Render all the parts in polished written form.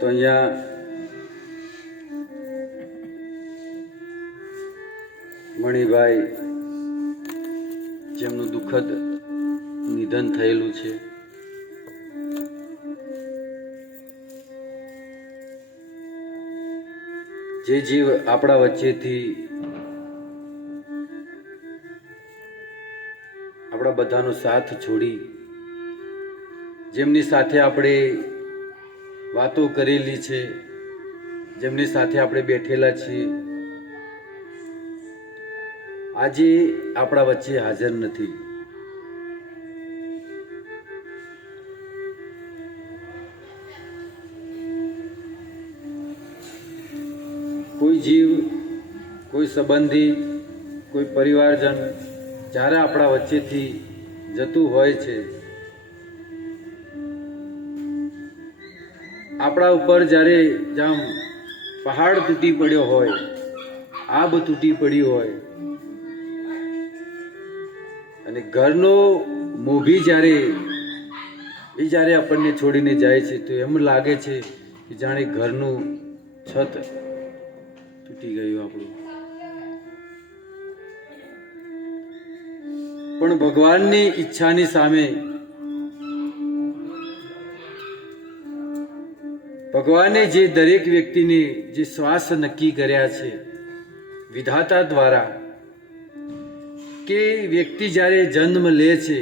તો અહીંયા મણિભાઈ જેમનું દુઃખદ નિધન થયેલું છે, જે જીવ આપણા વચ્ચેથી આપણા બધાનો સાથ છોડી જેમની સાથે આપણે વાતો કરેલી છે, જેમની સાથે આપણે બેઠેલા છીએ, આજે આપણા વચ્ચે હાજર નથી. કોઈ જીવ, કોઈ સંબંધી, કોઈ પરિવારજન જ્યારે આપણા વચ્ચેથી જતું હોય છે, આપણા ઉપર જ્યારે જેમ પહાડ તૂટી પડ્યો હોય, આબ તૂટી પડ્યું હોય, અને ઘરનો મોભી જ્યારે આપણને છોડીને જાય છે તો એમ લાગે છે કે જાણે ઘરનું છત તૂટી ગયું આપણું. પણ ભગવાનની ઈચ્છાની સામે ભગવાને જે દરેક વ્યક્તિને જે શ્વાસ નક્કી કર્યા છે વિધાતા દ્વારા, કે વ્યક્તિ જ્યારે જન્મ લે છે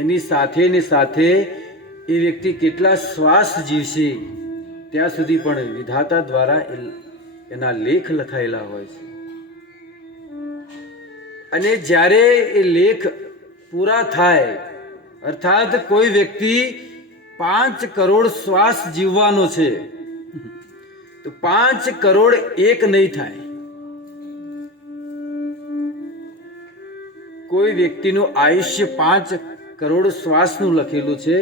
એની સાથે ને સાથે એ વ્યક્તિ કેટલા શ્વાસ જીવશે ત્યાં સુધી પણ વિધાતા દ્વારા એના લેખ લખાયેલા હોય છે. અને જ્યારે એ લેખ પૂરા થાય, અર્થાત કોઈ વ્યક્તિ 5 કરોડ શ્વાસ જીવવાનો છે તો 5 કરોડ એક નહીં થાય. કોઈ વ્યક્તિનું આયુષ્ય 5 કરોડ શ્વાસનું લખેલું છે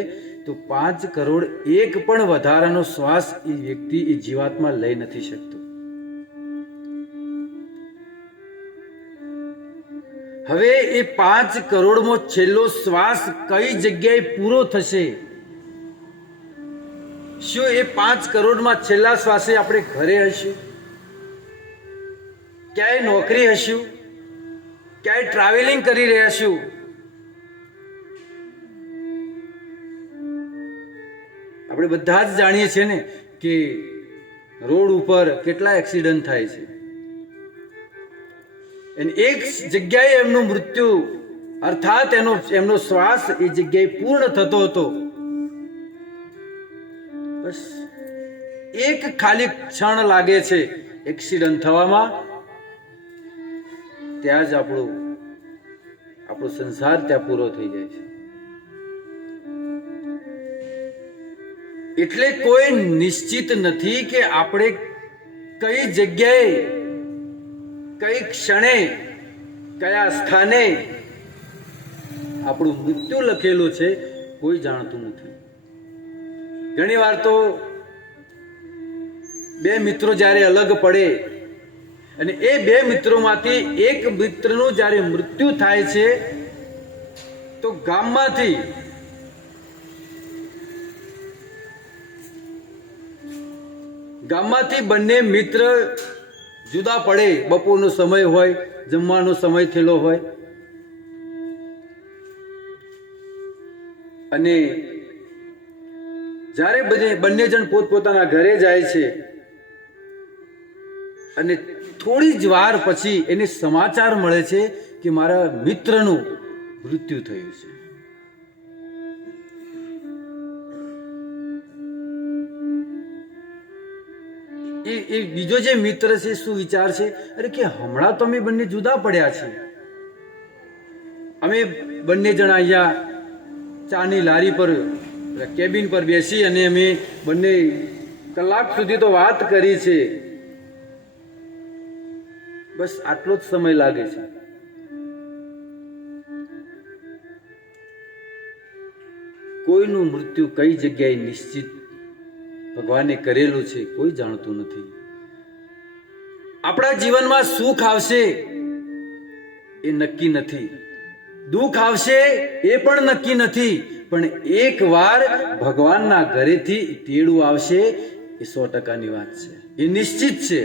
તો 5 કરોડ એક પણ વધારાનો શ્વાસ એ વ્યક્તિ, એ જીવાત્મા લઈ નથી શકતો. હવે એ 5 કરોડમાં છેલ્લો શ્વાસ કઈ જગ્યાએ પૂરો થશે? શું એ 5 કરોડમાં છેલ્લા શ્વાસે આપણે ઘરે હશું, ક્યાંય નોકરી હશું, ક્યાંય ટ્રાવેલિંગ કરી રહ્યા છું? આપણે બધા જ જાણીએ છીએ ને કે રોડ ઉપર કેટલા એક્સિડન્ટ થાય છે, અને એક જગ્યાએ એમનું મૃત્યુ, અર્થાત એમનો શ્વાસ એ જગ્યાએ પૂર્ણ થતો હતો. બસ એક ખાલી ક્ષણ લાગે છે એક્સિડન્ટ થવામાં, ત્યાં જ આપણો સંસાર ત્યાં પૂરો થઈ જાય છે. એટલે કોઈ નિશ્ચિત નથી કે આપણે કઈ જગ્યાએ, કઈ ક્ષણે, કયા સ્થાને આપણું મૃત્યુ લખેલું છે, કોઈ જાણતું નથી. ઘણી વાર તો બે મિત્રો જ્યારે અલગ પડે અને એ બે મિત્રોમાંથી એક મિત્રનું જ્યારે મૃત્યુ થાય છે તો ગામમાંથી બંને મિત્ર જુદા પડે. બપોરનો સમય હોય, જમવાનો સમય થયેલો હોય, અને જ્યારે બંને જણ પોતપોતાના ઘરે જાય છે અને થોડી જ વાર પછી એને સમાચાર મળે છે કે મારા મિત્રનું મૃત્યુ થયું છે. એ બીજો જે મિત્ર છે શું વિચાર છે, અરે કે હમણાં તો અમે બંને જુદા પડ્યા છીએ, અમે બંને જણા અહીંયા ચાની લારી પર, કેબિન પર બેસી અને અમે બંને કલાક સુધી તો વાત કરી છે, બસ આટલો જ સમય લાગે છે. કોઈનું મૃત્યુ કઈ જગ્યાએ નિશ્ચિત ભગવાને કરેલું છે કોઈ જાણતું નથી. આપણા જીવનમાં સુખ આવશે એ નક્કી નથી, દુઃખ આવશે એ પણ નક્કી નથી, પણ એક વાર ભગવાનના ઘરેથી તેડું આવશે એ 100%ની વાત છે, એ નિશ્ચિત છે.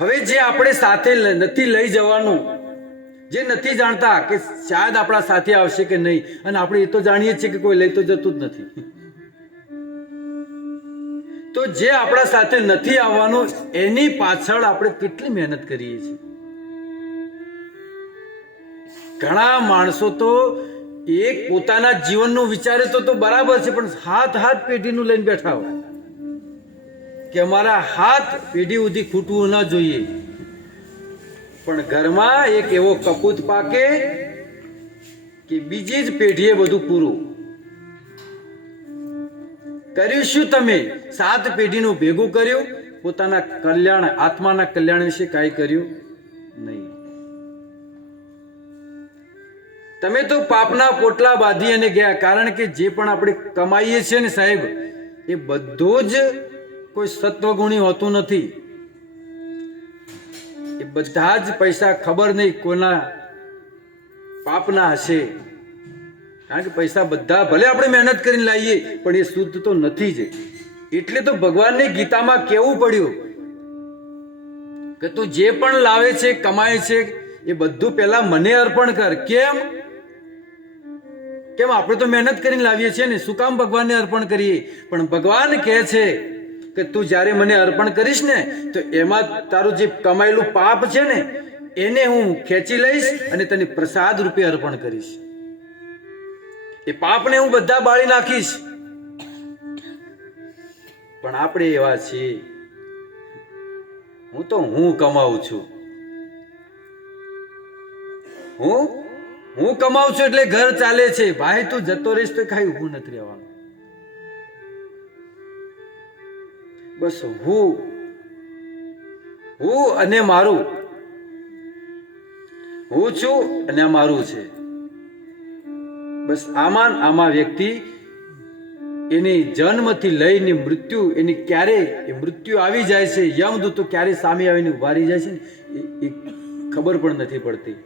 હવે જે આપણે સાથે નથી લઈ જવાનું, જે નથી જાણતા કે શાયદ આપણા સાથે આવશે કે નહીં, અને આપણે એ તો જાણીએ છીએ કે કોઈ લઈ તો જતું જ નથી, તો જે આપણા સાથે નથી આવવાનું એની પાછળ આપણે કેટલી મહેનત કરીએ છીએ. ઘણા માણસો તો એક પોતાના જીવનનું વિચારે તો બરાબર છે, પણ હાથ પેઢીનું લઈને બેઠા હોય કે અમારા હાથ પેઢી સુધી ખૂટવું ના જોઈએ. પણ ઘરમાં એક એવો કપૂત પાકે કે બીજી જ પેઢીએ બધું પૂરું કર્યું. શું તમે 7 પેઢીનું ભેગું કર્યું? પોતાના કલ્યાણ, આત્માના કલ્યાણ વિશે કાંઈ કર્યું નહીં. તમે તો પાપના પોટલા બાંધી અને ગયા. કારણ કે જે પણ આપણે કમાઈએ છીએ ને સાહેબ, એ બધું જ કોઈ સત્વગુણી હોતું નથી. એ બધા જ પૈસા ખબર નહીં કોના પાપના હશે. કારણ કે પૈસા બધા ભલે આપણે મહેનત કરીને લાવીએ પણ એ શુદ્ધ તો નથી જ. એટલે તો ભગવાનને ગીતામાં કહેવું પડ્યું કે તું જે પણ લાવે છે, કમાય છે, એ બધું પહેલા મને અર્પણ કર. કેમ આપણે તો મહેનત કરીને લાવીએ છીએ ને, શું કામ ભગવાનને અર્પણ કરીએ? પણ ભગવાન કહે છે કે તું જ્યારે મને અર્પણ કરીશ ને તો એમાં તારું જે કમાયેલું પાપ છે ને એને હું ખેંચી લઈશ અને તને પ્રસાદ રૂપે અર્પણ કરીશ. એ પાપને હું બધા બાળી નાખીશ. પણ આપણે એવા છીએ, હું કમાઉં છું, હું કમાઉં છું એટલે ઘર ચાલે છે. ભાઈ તું જતો રહીશ તો કઈ ઊભું નથી રહેવાનું. બસ હું અને મારું, હું છું અને મારું છે. બસ આમાં વ્યક્તિ એની જન્મથી લઈને મૃત્યુ, એની ક્યારે એ મૃત્યુ આવી જાય છે, યમદૂતો ક્યારે સામે આવીને ઉભા રહી જાય છે એ ખબર પણ નથી પડતી.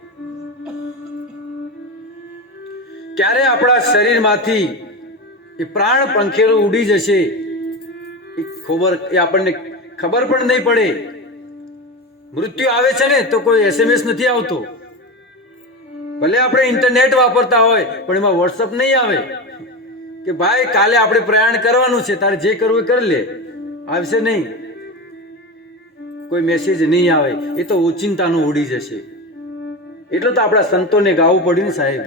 ક્યારે આપણા શરીરમાંથી એ પ્રાણ પંખેરો ઉડી જશે એ આપણને ખબર પણ નહીં પડે. મૃત્યુ આવે છે ને તો કોઈ SMS નથી આવતો. ભલે આપણે ઇન્ટરનેટ વાપરતા હોય પણ એમાં વોટ્સઅપ નહીં આવે કે ભાઈ કાલે આપણે પ્રયાણ કરવાનું છે, તારે જે કરવું એ કરી લે. આવશે નહીં, કોઈ મેસેજ નહીં આવે. એ તો ઓચિંતાનું ઉડી જશે. એટલું તો આપણા સંતોને ગાવું પડ્યું ને સાહેબ.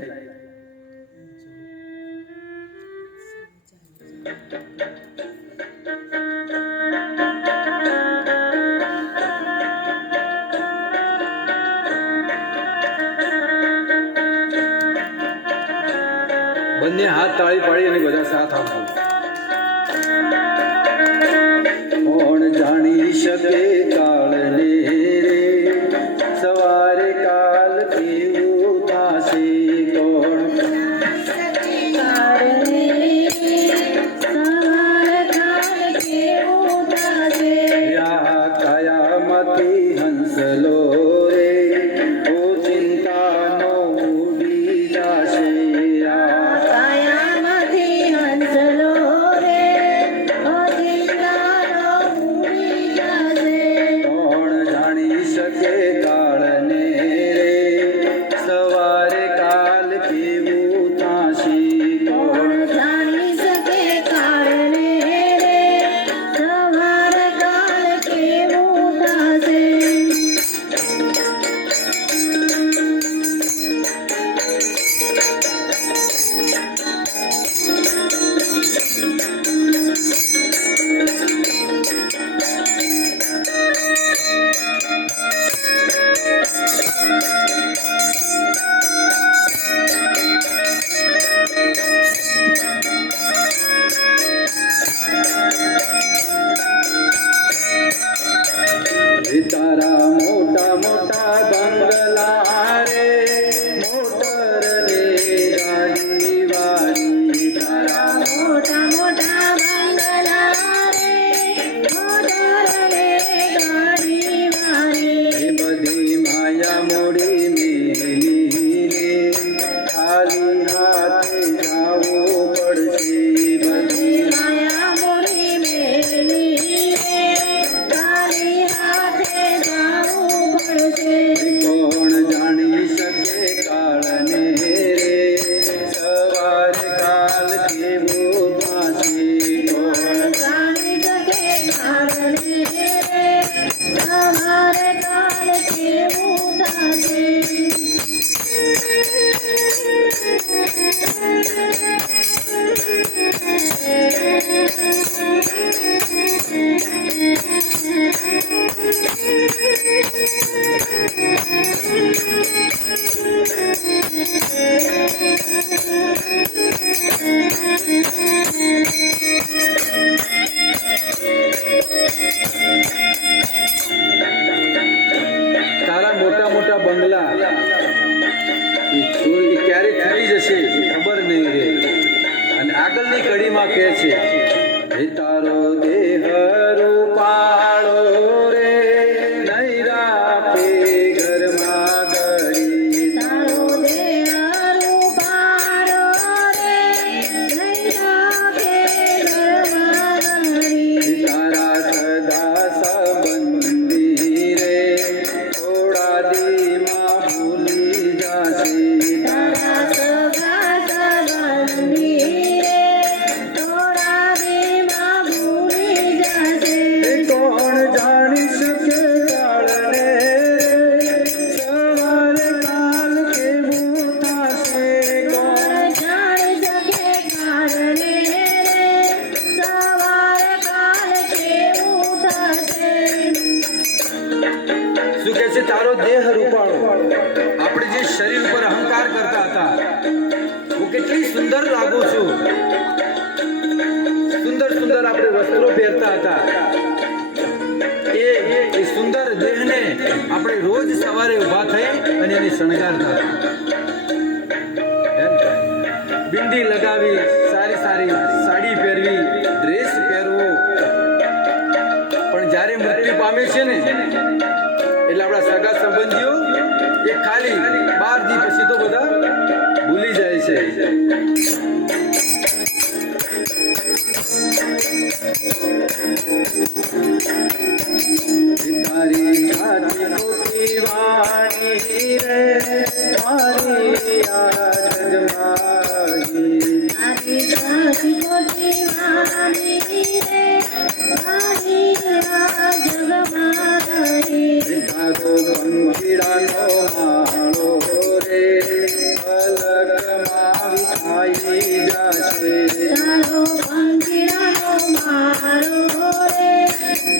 બંને હાથ તાળી પાડી અને બધા સાથ આપજો. કોણ જાણી શકે કાળને રે, સવારે કાલ કેવું થાશે. કોણ કયામતી હંસલો રે, ઓ ચિંતાનો ઉડી જાશે. તારા મોટા મોટા બંગલા રે, મોટર રે ગાડી વાળી. તારા મોટા મોટા બંગલા રે, મોટર રે ગાડી વાળી. એ બધી માયા મોડી મેલીને ખાલી હાથે જાવું પડશે. તારો દેહ રૂપાળો, આપણે જે શરીર પર અહંકાર કરતા હતા, હું કેટલી સુંદર લાગુ છું, સુંદર સુંદર આપણે વસ્ત્રો પહેરતા હતા, એ સુંદર દેહને આપણે રોજ સવારે ઊભા થઈ અને એને શણગારતા હતા. બિંદી લગાવી, સારી સારી સાડી પહેરવી, ડ્રેસ પહેરવો. પણ જ્યારે મૃત્યુ પામે છે ને, એટલે આપણા સગા સંબંધીઓ એ ખાલી 12 દી પછી તો બધા ભૂલી જાય છે. તારી સાચી ખોટી વાણી રે મારી આ જગમાઈ, તારી સાચી ખોટી વાણી રે મારી આ જગમાઈ. તારો પંખીડાનો માળો રે પલકમાં વિખાઈ જાશે, તારો પંખીડાનો માળો રે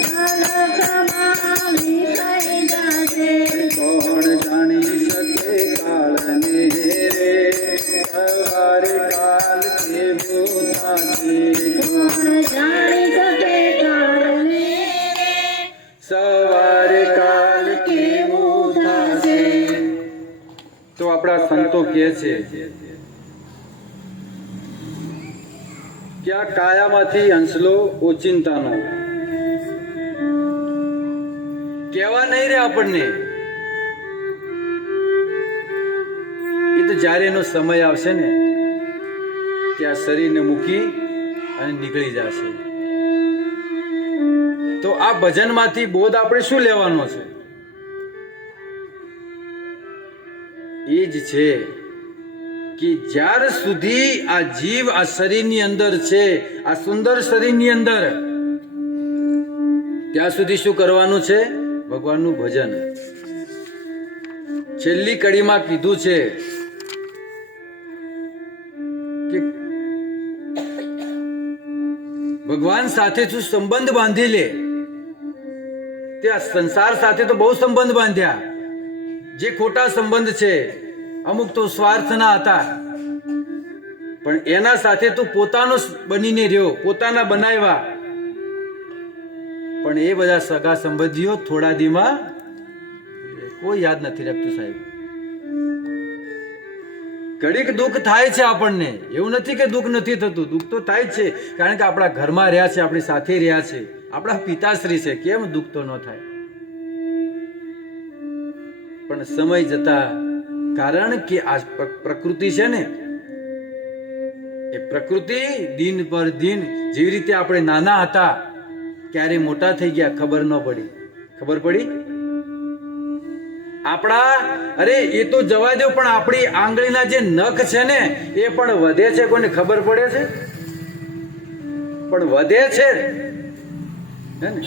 પલકમાં વિખાઈ જાશે. કોણ જાણી શકે કાળને રે સવારે કાલ કેવું થશે, કોણ જાણી શકે કાળને રે સવારે કાલ કેવું થશે. તો આપણા સંતો કહે છે કે આ કાયામાંથી અંશલો ઓચિંતાનો કેવા નહીં રે આપણને. એ તો જ્યારે એનો સમય આવશે ને, ત્યાં શરીરને મૂકી અને નીકળી જશે. તો આ ભજનમાંથી બોધ આપણે શું લેવાનો છે? એ જ છે કે જ્યાર સુધી આ જીવ આ શરીરની અંદર છે, આ સુંદર શરીરની અંદર, ત્યાં સુધી શું કરવાનું છે? ભગવાનનું ભજન. છેલ્લી કડીમાં કીધું છે કે ભગવાન સાથે તું સંબંધ બાંધી લે. તે આ સંસાર સાથે તો બહુ સંબંધ બાંધ્યા, જે ખોટા સંબંધ છે, અમુક તો સ્વાર્થના હતા, પણ એના સાથે તું પોતાનો બનીને રહ્યો, પોતાના બનાવ્યા. પણ એ બધા સગા સંબંધીઓ થોડા દીમાં કોઈ યાદ નથી રાખતું સાહેબ. ઘડીક દુઃખ થાય છે આપણને, એવું નથી કે દુઃખ નથી થતું, દુઃખ તો થાય જ છે, કારણ કે આપણા ઘરમાં રહ્યા છે, આપણી સાથે રહ્યા છે, આપણા પિતાશ્રી છે, કેમ દુઃખ તો ન થાય? પણ સમય જતા, કારણ કે આ પ્રકૃતિ છે ને, એ પ્રકૃતિ દિન પર દિન, જેવી રીતે આપણે નાના હતા ક્યારે મોટા થઈ ગયા ખબર ન પડી. ખબર પડી? આપણા, અરે એ તો જવા દો, પણ આપણી આંગળીના જે નખ છે ને એ પણ વધે છે. કોઈને ખબર પડે છે? પણ વધે છે હે ને?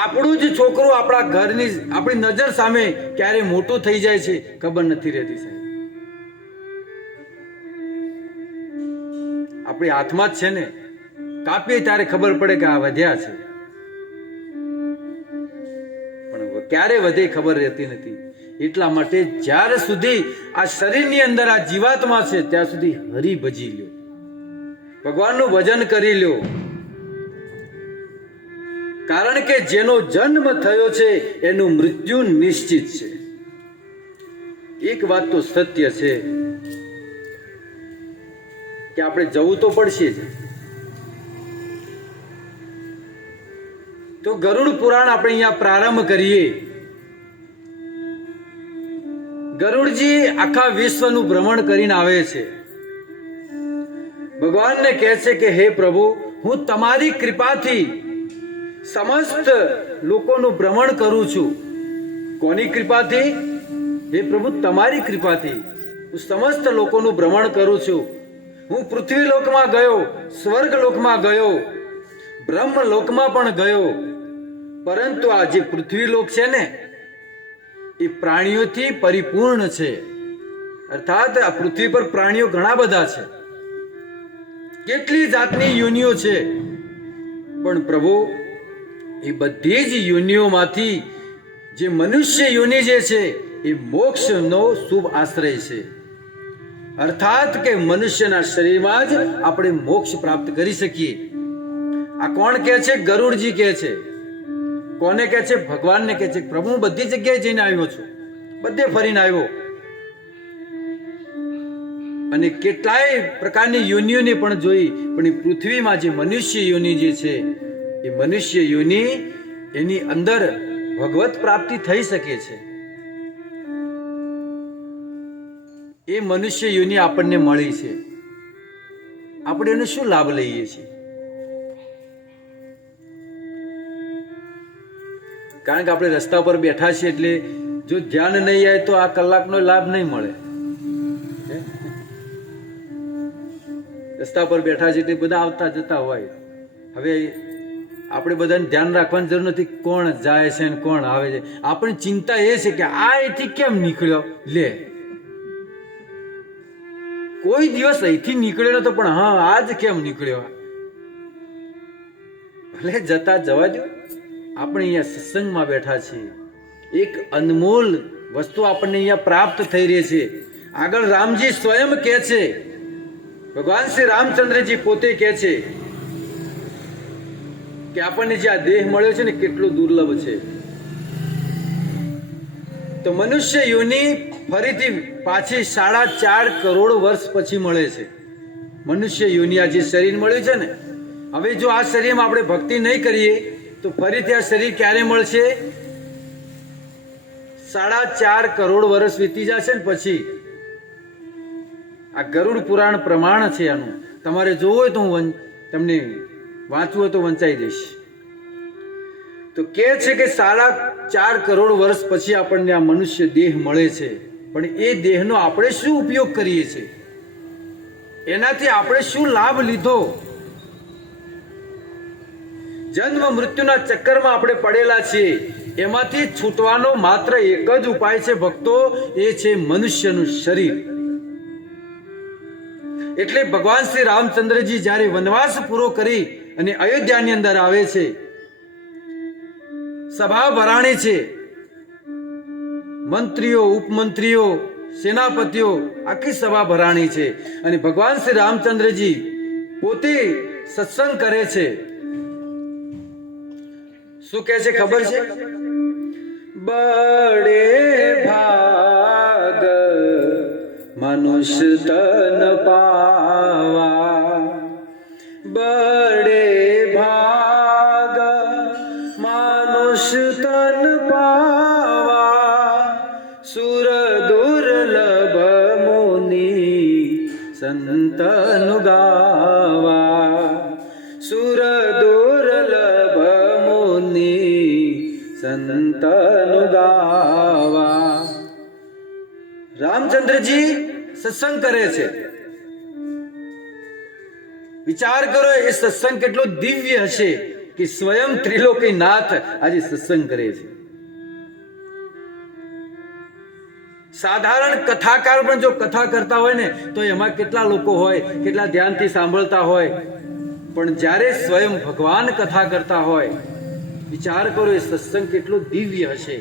આપણું જ છોકરું આપણા ઘરની, આપણી નજર સામે ક્યારે મોટું થઈ જાય છે ખબર નથી રહેતી સાહેબ. આપણી હાથમાં જ છે ને, કાપીએ ત્યારે ખબર પડે કે આ વધ્યા છે, પણ ક્યારે વધે ખબર રહેતી નથી. એટલા માટે જ્યાર સુધી આ શરીરની અંદર આ જીવાત્મા છે ત્યાં સુધી હરિ ભજી લ્યો, ભગવાનનું ભજન કરી લ્યો. કારણ કે જેનો જન્મ થયો છે એનું મૃત્યુ નિશ્ચિત છે. એક વાત તો સત્ય છે કે આપણે જવું તો પડશે જ. તો ગરુડ પુરાણ આપણે અહીંયા પ્રારંભ કરીએ. ગરુડજી આખા વિશ્વનું ભ્રમણ કરીને આવે છે. ભગવાનને કહે છે કે હે પ્રભુ, હું તમારી કૃપાથી સમસ્ત લોકોનું ભ્રમણ કરું છું. કોની કૃપાથી? હે પ્રભુ, તમારી કૃપાથી હું સમસ્ત લોકોનું ભ્રમણ કરું છું. હું પૃથ્વી લોકમાં ગયો, સ્વર્ગ લોકમાં ગયો, બ્રહ્મ લોકમાં પણ ગયો, પરંતુ આ જે પૃથ્વી લોક છે ને એ પ્રાણીઓથી પરિપૂર્ણ છે. અર્થાત આ પૃથ્વી પર પ્રાણીઓ ઘણા બધા છે, કેટલી જાતની યોનિઓ છે, પણ પ્રભુ એ બધી જ યોનિઓમાંથી જે મનુષ્ય યોનિ જે છે એ મોક્ષનો શુભ આશ્રય છે. અર્થાત કે મનુષ્યના શરીરમાં જ આપણે મોક્ષ પ્રાપ્ત કરી શકીએ. આ કોણ કહે છે? ગરુડજી કહે છે. કોને કહે છે? ભગવાનને કહે છે. પ્રભુ હું બધી જગ્યાએ જઈને આવ્યો છું, બધે ફરીને આવ્યો, અને કેટલાય પ્રકારની યોનિઓને પણ જોઈ, પણ એ પૃથ્વીમાં જે મનુષ્ય યોનિ જે છે એ મનુષ્ય યોનિ એની અંદર ભગવત પ્રાપ્તિ થઈ શકે છે. એ મનુષ્ય યોનિ આપણને મળી છે, આપણે એનો શું લાભ લઈએ છીએ? કારણ કે આપણે રસ્તા પર બેઠા છીએ એટલે જો ધ્યાન નહીં આવે તો આ કલાકનો લાભ નહીં મળે. રસ્તા પર બેઠા છે એટલે બધા આવતા જતા હોય. હવે આપણે બધાને ધ્યાન રાખવાની જરૂર નથી કોણ જાય છે અને કોણ આવે છે. આપણી ચિંતા એ છે કે આ અહીંથી કેમ નીકળ્યો, લે કોઈ દિવસ અહીંથી નીકળ્યો નતો પણ હા આજ કેમ નીકળ્યો. ભલે જતા જવા દો, આપણે અહીંયા સત્સંગમાં બેઠા છીએ, એક અનમોલ વસ્તુ આપણને અહીંયા પ્રાપ્ત થઈ રહી છે. આગળ રામજી સ્વયં કહે છે, ભગવાન શ્રી રામચંદ્રજી પોતે કહે છે કે આપણને જે આ દેહ મળ્યો છે ને કેટલો દુર્લભ છે. તો મનુષ્ય યોનિ ફરીથી પાછી 4.5 કરોડ વર્ષ પછી મળે છે. મનુષ્ય યોનિ આ જે શરીર મળ્યું છે ને, હવે જો આ શરીરમાં આપણે ભક્તિ નહીં કરીએ તો ફરીથી આ શરીર ક્યારે મળશે? 4.5 કરોડ વર્ષ વીતી જશે ને પછી. આ ગરુડ પુરાણ પ્રમાણ છે આનું. તમારે જોવું હોય તો હું તમને વાંચવું હોય તો વંચાઈ દઈશ. તો કે છે કે 4.5 કરોડ વર્ષ પછી આપણને આ મનુષ્ય દેહ મળે છે. પણ એ દેહનો આપણે શું ઉપયોગ કરીએ છીએ? એનાથી આપણે શું લાભ લીધો? જન્મ મૃત્યુના ચક્કરમાં આપણે પડેલા છીએ, એમાંથી છૂટવાનો માત્ર એક જ ઉપાય છે ભક્તો, એ છે મનુષ્યનું શરીર. એટલે ભગવાન શ્રી રામચંદ્રજી જ્યારે વનવાસ પૂરો કરી અને અયોધ્યાની અંદર આવે છે, સભા ભરાણી છે, મંત્રીઓ, ઉપમંત્રીઓ, સેનાપતિઓ, આખી સભા ભરાણી છે, અને ભગવાન શ્રી રામચંદ્રજી પોતે સત્સંગ કરે છે. શું કહે છે ખબર છે? બડે ભાગ મનુષ્ય તન પાવા, બડે ભાગ મનુષ્ય તન પાવા, સુર દુર્લભ મુનિ સંતન ગાવા, સુર દુર્લભ મુનિ સંતન ગાવા. રામચંદ્રજી સત્સંગ કરે છે. વિચાર કરો એ સત્સંગ કેટલો દિવ્ય હશે કે સ્વયં ત્રિલોકીનાથ આજે સત્સંગ કરે છે. સાધારણ કથાકાર પણ જો કથા કરતા હોય ને તો એમાં કેટલા લોકો હોય, કેટલા ધ્યાનથી સાંભળતા હોય, પણ જ્યારે સ્વયં ભગવાન કથા કરતા હોય, વિચાર કરો એ સત્સંગ કેટલો દિવ્ય હશે.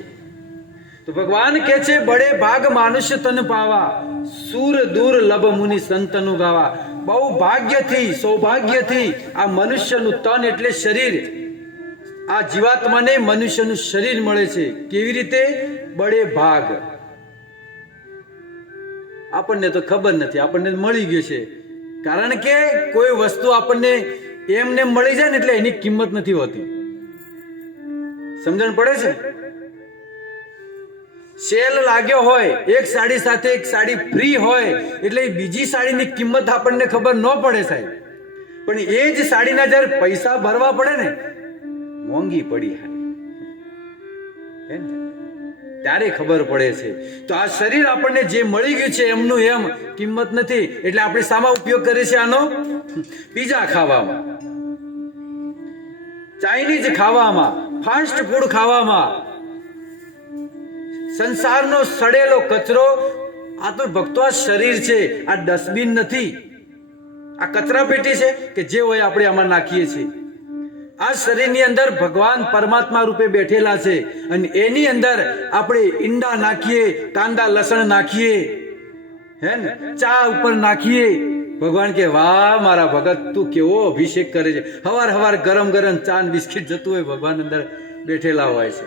તો ભગવાન કહે છે બડે ભાગ મનુષ્ય તન પાવા, સુર દુર્લભ મુનિ સંતનું ગાવા. બહુ ભાગ્યથી, સૌભાગ્યથી આ મનુષ્યનું તન એટલે શરીર, આ જીવાત્માને મનુષ્યનું શરીર મળે છે. કેવી રીતે? બડે ભાગ. આપણને તો ખબર નથી, આપણને મળી ગયું છે. કારણ કે કોઈ વસ્તુ આપણને એમને મળી જાય ને એટલે એની કિંમત નથી હોતી. સમજણ પડે છે? સેલ લાગ્યો હોય, એક સાડી સાથે એક સાડી ફ્રી હોય એટલે બીજી સાડીની કિંમત આપણને ખબર ન પડે સાહેબ, પણ એ જ સાડીના જ્યારે પૈસા ભરવા પડે ને, મોંઘી પડી ત્યારે ખબર પડે છે. તો આ શરીર આપણને જે મળી ગયું છે એમનું એમ કિંમત નથી. એટલે આપણે શામાં ઉપયોગ કરીએ છીએ આનો? પીઝા ખાવામાં, ચાઇનીઝ ખાવામાં, ફાસ્ટ ફૂડ ખાવામાં, સંસારનો સડેલો કચરો. આ તો ભક્તો આ શરીર છે, આ ડસ્ટબિન નથી, આ કચરા પેટી છે કે જે હોય આપણે આમાં નાખીએ છીએ. આ શરીરની અંદર ભગવાન પરમાત્મા રૂપે બેઠેલા છે અને એની અંદર આપણે ઈંડા નાખીએ, કાંદા લસણ નાખીએ, હે ને, ચા ઉપર નાખીએ. ભગવાન કે વાહ મારા ભગત, તું કેવો અભિષેક કરે છે. હવાર હવાર ગરમ ગરમ ચા ને બિસ્કિટ જતું હોય, ભગવાન અંદર બેઠેલા હોય છે.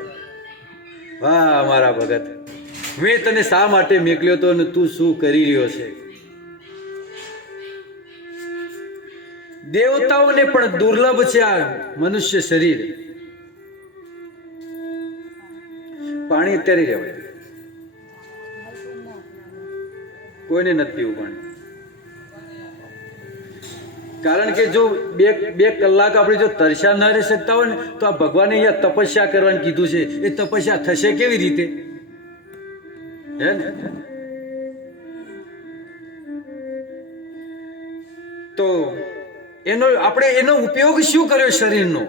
વાહ મારા ભગત, મેં તને શા માટે મોકલ્યો તો ને તું શું કરી રહ્યો છે. દેવતાઓને પણ દુર્લભ છે આ મનુષ્ય શરીર. પાણી અત્યારે રહેવાય, કોઈને નથી પીવું પાણી. કારણ કે જો બે કલાક આપણે જો તરસ્યા ન રહી શકતા હોય ને તો આ ભગવાને અહીંયા તપસ્યા કરવાનું કીધું છે. એ તપસ્યા થશે કેવી રીતે, હે ને? તો એનો ઉપયોગ શું કર્યો શરીરનો?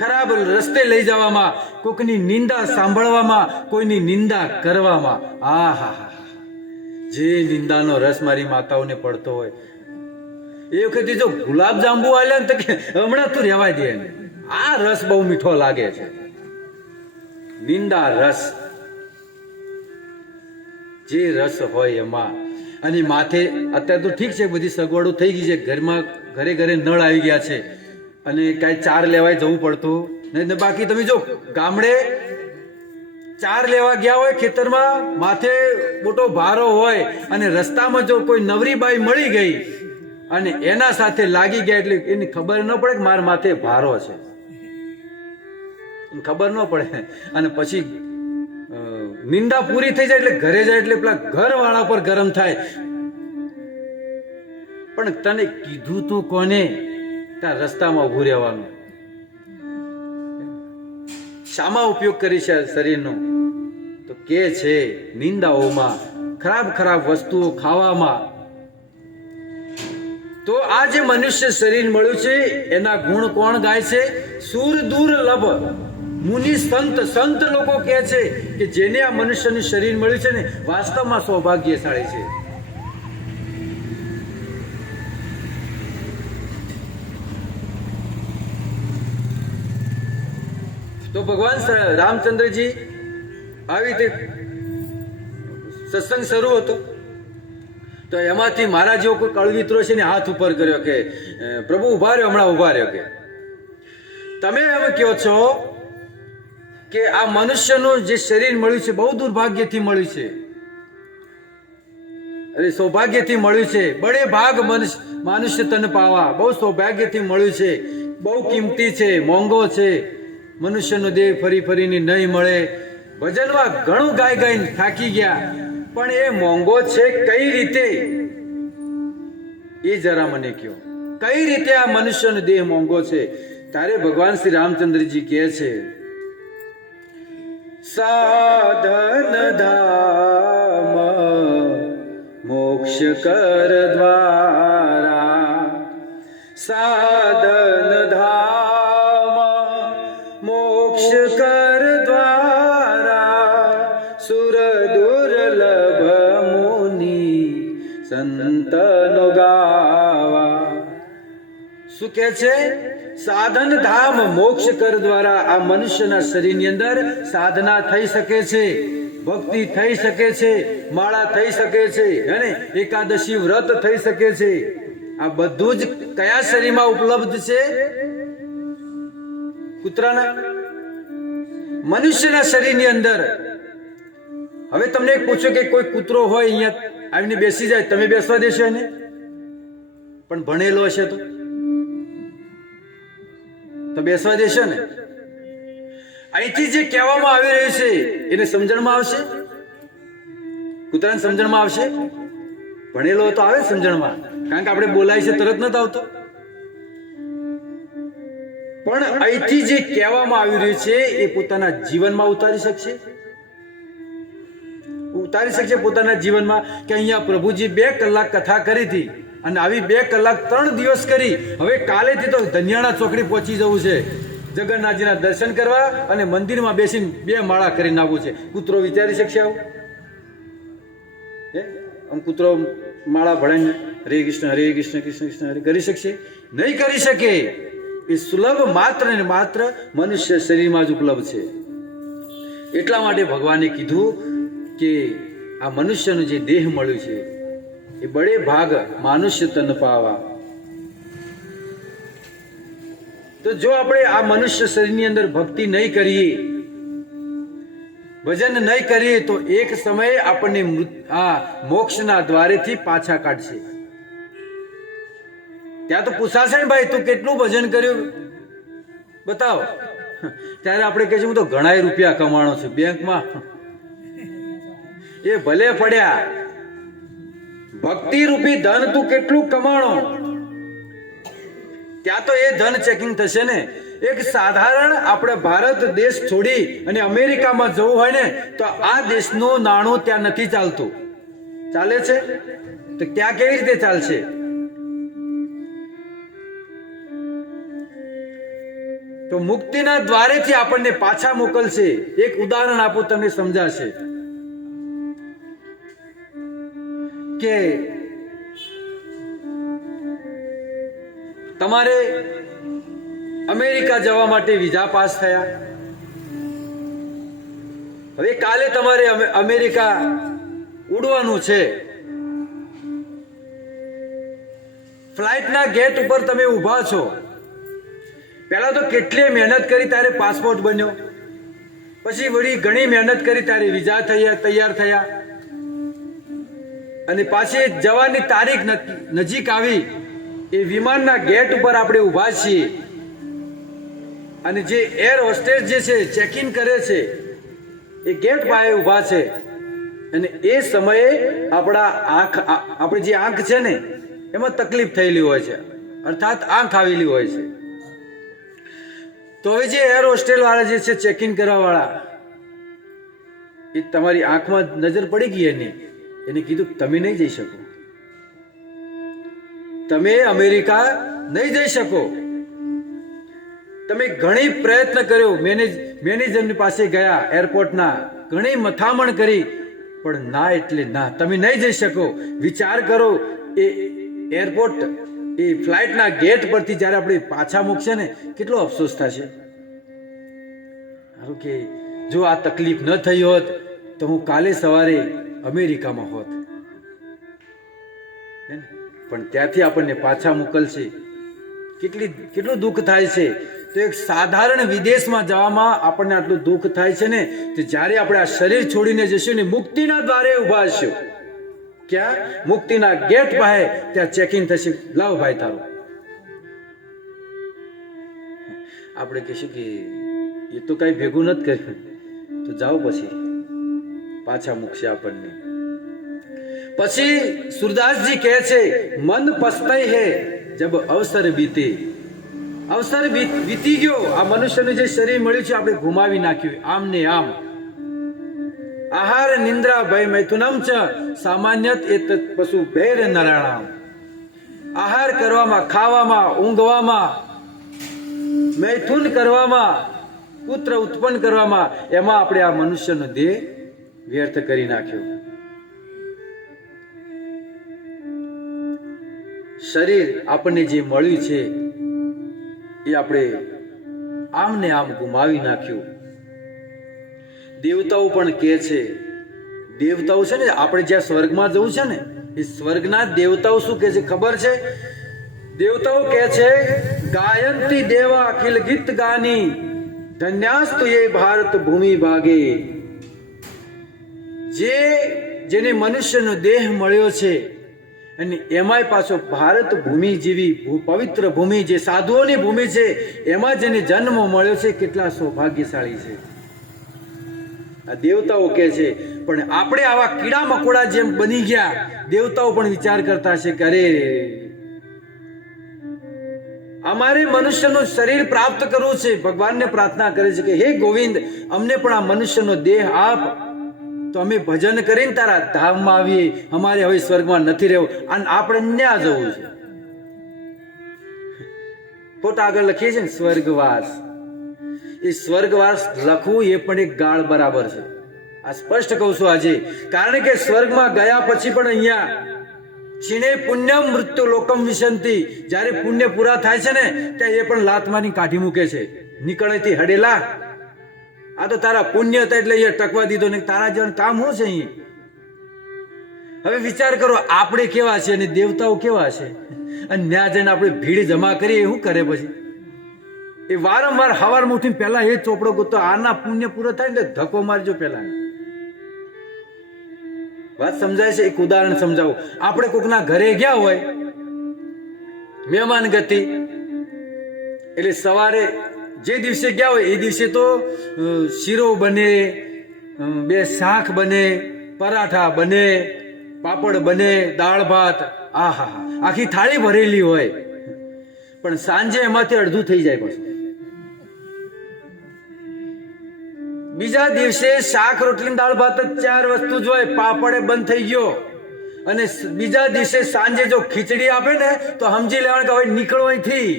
ખરાબ રસ્તે લઈ જવામાં, કોઈની નિંદા સાંભળવામાં, કોઈની નિંદા કરવામાં. આ હા, જે નિંદાનો રસ મારી માતાઓને પડતો હોય, એ વખતે જો ગુલાબ જાંબુ આલ્યા ને તો કે હમણાં તું રહેવાય દે, આ રસ બહુ મીઠો લાગે છે. નિંદા રસ, જે રસ હોય એમાં. અને માથે અત્યારે તો ઠીક છે, બધી સગવડો થઈ ગઈ છે, ઘરમાં ઘરે ઘરે નળ આવી ગયા છે અને કાંઈ ચાર લેવાય જવું પડતું નહીં. બાકી તમે જો ગામડે ચાર લેવા ગયા હોય ખેતરમાં, માથે મોટો ભારો હોય અને રસ્તામાં જો કોઈ નવરી બાઈ મળી ગઈ અને એના સાથે લાગી ગયા એટલે એની ખબર ન પડે કે મારા માથે ભારો છે, ખબર ન પડે. અને પછી નિંદા પૂરી થઈ જાય એટલે ઘરે જાય એટલે પેલા ઘર વાળા પર ગરમ થાય. પણ તને કીધું તું કોને ત્યાં રસ્તામાં ઉભું રહેવાનું? શામાં ઉપયોગ કરી છે શરીરનો? તો કે છે નિંદાઓમાં, ખરાબ ખરાબ વસ્તુઓ ખાવામાં. તો આ જે મનુષ્ય શરીર મળ્યું છે એના ગુણ કોણ ગાય છે? સુર દુર્લભ મુનિ સંત લોકો કહે છે કે જેને આ મનુષ્યનું શરીર મળ્યું છે ને વાસ્તવમાં સૌભાગ્યશાળી છે. તો ભગવાન રામચંદ્રજી આવી રીતે સત્સંગ શરૂ હતો તો એમાંથી મારા જેવો કોઈ કળવિત્રો છે ને હાથ ઉપર કર્યો કે પ્રભુ ઉભા રહ્યો, હમણાં ઉભા રહ્યો. કે તમે એમ કહો છો કે આ મનુષ્યનું જે શરીર મળ્યું છે બહુ દુર્ભાગ્યથી મળ્યું છે, અરે સૌભાગ્યથી મળ્યું છે. બડે ભાગ મનુષ્ય તન પાવા, બહુ સૌભાગ્યથી મળ્યું છે, બહુ કિંમતી છે, મોંઘો છે. મનુષ્યનો દેહ ફરી ફરીને નહીં મળે. ભજનમાં ઘણું ગાઈ ગાઈને થાકી ગયા, પણ એ મોંઘો છે કઈ રીતે એ જરા મને કહો. કઈ રીતે આ મનુષ્યનો દેહ મોંઘો છે? ત્યારે ભગવાન શ્રી રામચંદ્રજી કહે છે, સાધન ધામ મોક્ષ કર દ્વારા, સાધન ધામ મોક્ષ કર દ્વારા, સુર દુર્લભ મુનિ સંતનો ગાવા. શું કે છે? સાધન ધામ મોક્ષ કર દ્વારા આ મનુષ્યના શરીરની અંદર સાધના થઈ શકે છે, ભક્તિ થઈ શકે છે, માળા થઈ શકે છે, અને એકાદશી વ્રત થઈ શકે છે. આ બધું જ કયા શરીરમાં ઉપલબ્ધ છે? કૂતરાના, મનુષ્યના શરીરની અંદર. હવે તમને એક પૂછો કે કોઈ કૂતરો હોય અહીંયા આવીને બેસી જાય, તમે બેસવા દેશો એને? પણ ભણેલો હશે તો બેસવા દેશો ને? અહીંથી જે કહેવામાં આવી રહ્યું છે એને સમજણમાં આવશે? કૂતરાને સમજણમાં આવશે? ભણેલો તો આવે સમજણમાં, કારણ કે આપણે બોલાય છે તરત નથી આવતો. પણ અહીંથી જે કહેવામાં આવી રહ્યું છે એ પોતાના જીવનમાં ઉતારી શકશે પોતાના જીવનમાં. કે અહીંયા પ્રભુજી 2 કલાક કથા કરી હતી અને આવી 2 કલાક 3 દિવસ કરી. હવે કાલેથી તો ધન્યાણા ચોકડી પહોંચી જવું છે, જગન્નાથજીના દર્શન કરવા અને મંદિરમાં બેસીને 2 માળા કરીને આવવું છે. કૂતરો વિચારી શકશે આવું? આમ કૂતરો માળા ભળાઈને હરે કૃષ્ણ કૃષ્ણ કૃષ્ણ હરે કરી શકશે? નહીં કરી શકે. એ સુલભ માત્ર ને માત્ર મનુષ્ય શરીરમાં જ ઉપલબ્ધ છે. એટલા માટે ભગવાને કીધું કે આ મનુષ્યનું જે દેહ મળ્યું છે એ બડે ભાગ માનુષ્ય તન પાવા. તો જો આપણે આ મનુષ્ય શરીરની અંદર ભક્તિ નહીં કરીએ, ભજન નહીં કરીએ, તો એક સમયે આપણને આ મોક્ષના દ્વારેથી પાછા કાઢશે. ત્યાં તો પૂછાશે ને, ભાઈ તું કેટલું ભજન કર્યું બતાવો. ત્યારે આપણે કહીશું હું તો ઘણા રૂપિયા કમાણો છું બેંકમાં. એ ભલે પડ્યા, ભક્તિ રૂપી ધન તું કેટલું કમાણો, ત્યાં તો એ ધન ચેકિંગ થશે ને. એક સાધારણ આપણે ભારત દેશ છોડી અને અમેરિકામાં જવું હોય ને, તો આ દેશનું નાણું ત્યાં નથી ચાલતું. ચાલે છે તો ત્યાં કેવી રીતે ચાલશે? તો મુક્તિના દ્વારેથી આપણને પાછા મોકલશે. એક ઉદાહરણ આપું, તમને સમજાશે કે તમારે અમેરિકા જવા માટે વિઝા પાસ થયા. હવે કાલે તમારે અમેરિકા ઉડવાનું છે. ફ્લાઇટના ગેટ ઉપર તમે ઊભા છો. પહેલા તો કેટલી મહેનત કરી ત્યારે પાસપોર્ટ બન્યો, પછી વળી ઘણી મહેનત કરી ત્યારે વિઝા તૈયાર થયા, અને પાછી જવાની તારીખ નજીક આવી. એ વિમાનના ગેટ ઉપર આપણે ઊભા છીએ, અને જે એર હોસ્ટેસ જે છે ચેક ઇન કરે છે એ ગેટ પાસે ઊભા છે. અને એ સમયે આપણી જે આંખ છે ને એમાં તકલીફ થયેલી હોય છે, અર્થાત આંખ આવેલી હોય છે. તો હવે જે એર હોસ્ટેલ વાળા જે છે ચેક ઇન કરવા વાળા, એ તમારી આંખમાં નજર પડી ગઈ એને કીધું તમે નહીં જઈ શકો, તમે અમેરિકા નહીં જઈ શકો. તમે ઘણી પ્રયત્ન કર્યો, મેનેજરની પાસે ગયા, એરપોર્ટના ઘણી મથામણ કરી, પણ ના એટલે ના, તમે નહીં જઈ શકો. વિચાર કરો, એ એરપોર્ટ એ ફ્લાઇટના ગેટ પરથી જ્યારે આપણે પાછા મૂકશે ને, કેટલો અફસોસ થશે. સારું કે જો આ તકલીફ ન થઈ હોત તો હું કાલે સવારે અમેરિકામાં હોત. પણ ત્યાંથી આપણને પાછા મોકલશે. કેટલું દુઃખ થાય છે. તો એક સાધારણ વિદેશમાં જવામાં આપણને આટલું દુઃખ થાય છે ને, તો જ્યારે આપણે આ શરીર છોડીને જશું ને, મુક્તિના દ્વારે ઉભા હશું, ક્યાં? મુક્તિના ગેટ પાસે ત્યાં ચેકિંગ થશે. લાવ ભાઈ તારું. આપણે કહીશું કે એ તો કઈ ભેગું નથી કર્યું, તો જાઓ પછી પાછા મૂકશે આપણને. પછી સુરદાસજી કહે છે, મન પસ્તાય હે જબ અવસર બીતે. અવસર વીતી ગયો. આ મનુષ્યનું જે શરીર મળ્યું છે આપણે ગુમાવી નાખ્યું આમ ને આમ. આહાર નિંદ્રા ભય મૈથુનમ ચ સામાન્યત એ પશુ ભૈર નરાણામ. આહાર કરવામાં, ખાવામાં, ઊંઘવામાં, મૈથુન કરવામાં, પુત્ર ઉત્પન્ન કરવામાં, એમાં આપણે આ મનુષ્યનો દેહ વ્યર્થ કરી નાખ્યો. શરીર આપણને જે મળ્યું છે એ આપણે આમ ને આમ ગુમાવી નાખ્યું. દેવતાઓ પણ કહે છે, દેવતાઓ છે ને, આપણે જ્યાં સ્વર્ગમાં જવું છે ને, એ સ્વર્ગના દેવતાઓ શું કહે છે ખબર છે? દેવતાઓ કહે છે, ગાયંતી દેવા અખિલ ગીત ગાની ધન્યાસ્તુ એ ભારત ભૂમિ ભાગે. જેને મનુષ્યનો દેહ મળ્યો છે, અને એમાંય પાછો ભારત ભૂમિ જેવી પવિત્ર ભૂમિ, જે સાધુઓની ભૂમિ છે, એમાં જેને જન્મ મળ્યો છે, કેટલા સૌભાગ્યશાળી છે. આ દેવતાઓ કહે છે. પણ આપણે આવા કીડા મકોડા જેમ બની ગયા, દેવતાઓ પણ વિચાર કરતા છે કે અરે અમારે મનુષ્યનું શરીર પ્રાપ્ત કરવું છે. ભગવાનને પ્રાર્થના કરે છે કે હે ગોવિંદ, અમને પણ આ મનુષ્યનો દેહ આપ, તો અમે ભજન કરીને તારા ધામમાં આવીએ. અમારે હવે સ્વર્ગમાં નથી રહેવું, અને આપણે ન્યા જવું છે. ફોટા આગળ લખીએ છીએ ને સ્વર્ગવાસ. એ સ્વર્ગવાસ લખવું એ પણ એક ગાળ બરાબર છે. આ સ્પષ્ટ કહું છું આજે, કારણ કે સ્વર્ગમાં ગયા પછી પણ અહીંયા ક્ષીણે પુણ્યમ મૃત્યુ લોકમ વિશંતિ. જ્યારે પુણ્ય પૂરા થાય છે ને ત્યાં એ પણ લાત મારી કાઢી મૂકે છે. નીકળેથી હડેલા, આ તો તારા પુણ્ય હતા એટલે એ ટકવા દીધો ને, તારા જેવાનું કામ શું છે અહીં? હવે વિચાર કરો, આપણે કેવા છે અને દેવતાઓ કેવા છે, અને ત્યાં જઈને આપણે ભીડ જમા કરીએ શું કરે પછી? એ વારંવાર હવારમાં ઉઠીને પહેલા એ ચોપડો ગોતો, આના પુણ્ય પૂરો થાય એટલે ધક્કો મારજો પહેલા. વાત સમજાય છે? એક ઉદાહરણ સમજાવું. આપણે કોકના ઘરે ગયા હોય મહેમાન ગતિ, એટલે સવારે જે દિવસે ગયા હોય એ દિવસે તો શીરો બને, બે શાક બને, પરાઠા બને, પાપડ બને, દાળ ભાત, આહા આખી થાળી ભરેલી હોય. પણ સાંજે એમાંથી અડધું થઈ જાય પછી. બીજા દિવસે શાક રોટલી દાળ ભાત જ 4 વસ્તુ જ હોય, પાપડે બંધ થઈ ગયો. અને બીજા દિવસે સાંજે જો ખીચડી આપે ને તો સમજી લેવાનું કે હવે નીકળો અહીંથી.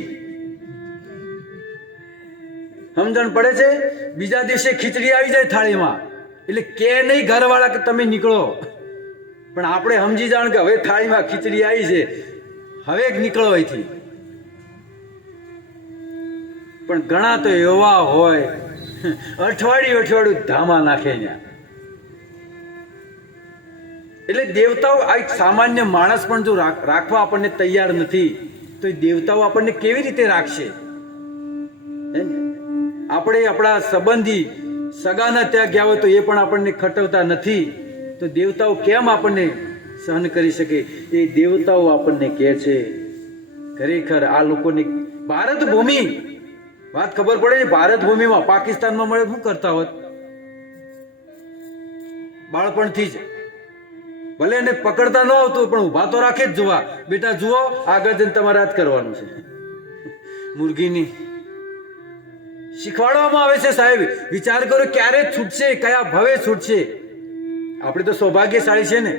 સમજણ પડે છે? બીજા દિવસે ખીચડી આવી જાય થાળીમાં એટલે કે નહીં ઘરવાળા કે તમે નીકળો, પણ આપણે સમજી જવાનું કે હવે થાળીમાં ખીચડી આવી છે, હવે નીકળો અહીંથી. પણ ઘણા તો એવા હોય અઠવાડિયું ધામા નાખે ત્યાં. એટલે દેવતાઓ, આ એક સામાન્ય માણસ પણ જો રાખવા આપણને તૈયાર નથી તો એ દેવતાઓ આપણને કેવી રીતે રાખશે? આપણે આપણા સંબંધી સગાના ત્યાં ગયા હોય તો એ પણ આપણને ખટવતા નથી, તો દેવતાઓ કેમ આપણને સહન કરી શકે? એ દેવતાઓ આપણને કહે છે ખરેખર આ લોકોની ભારત ભૂમિ, વાત ખબર પડે છે? ભારત ભૂમિમાં પાકિસ્તાનમાં મળે શું કરતા હોત? બાળપણથી જ ભલે એને પકડતા ન આવતું પણ ઉભા તો રાખે જ, જોવા બેટા જુઓ આગળ જઈને તમારે આ જ કરવાનું છે. મુર્ગીની શીખવાડવામાં આવે છે સાહેબ. વિચાર કરો ક્યારે છૂટશે, કયા ભવે છૂટશે? આપણે તો સૌભાગ્યશાળી છે ને.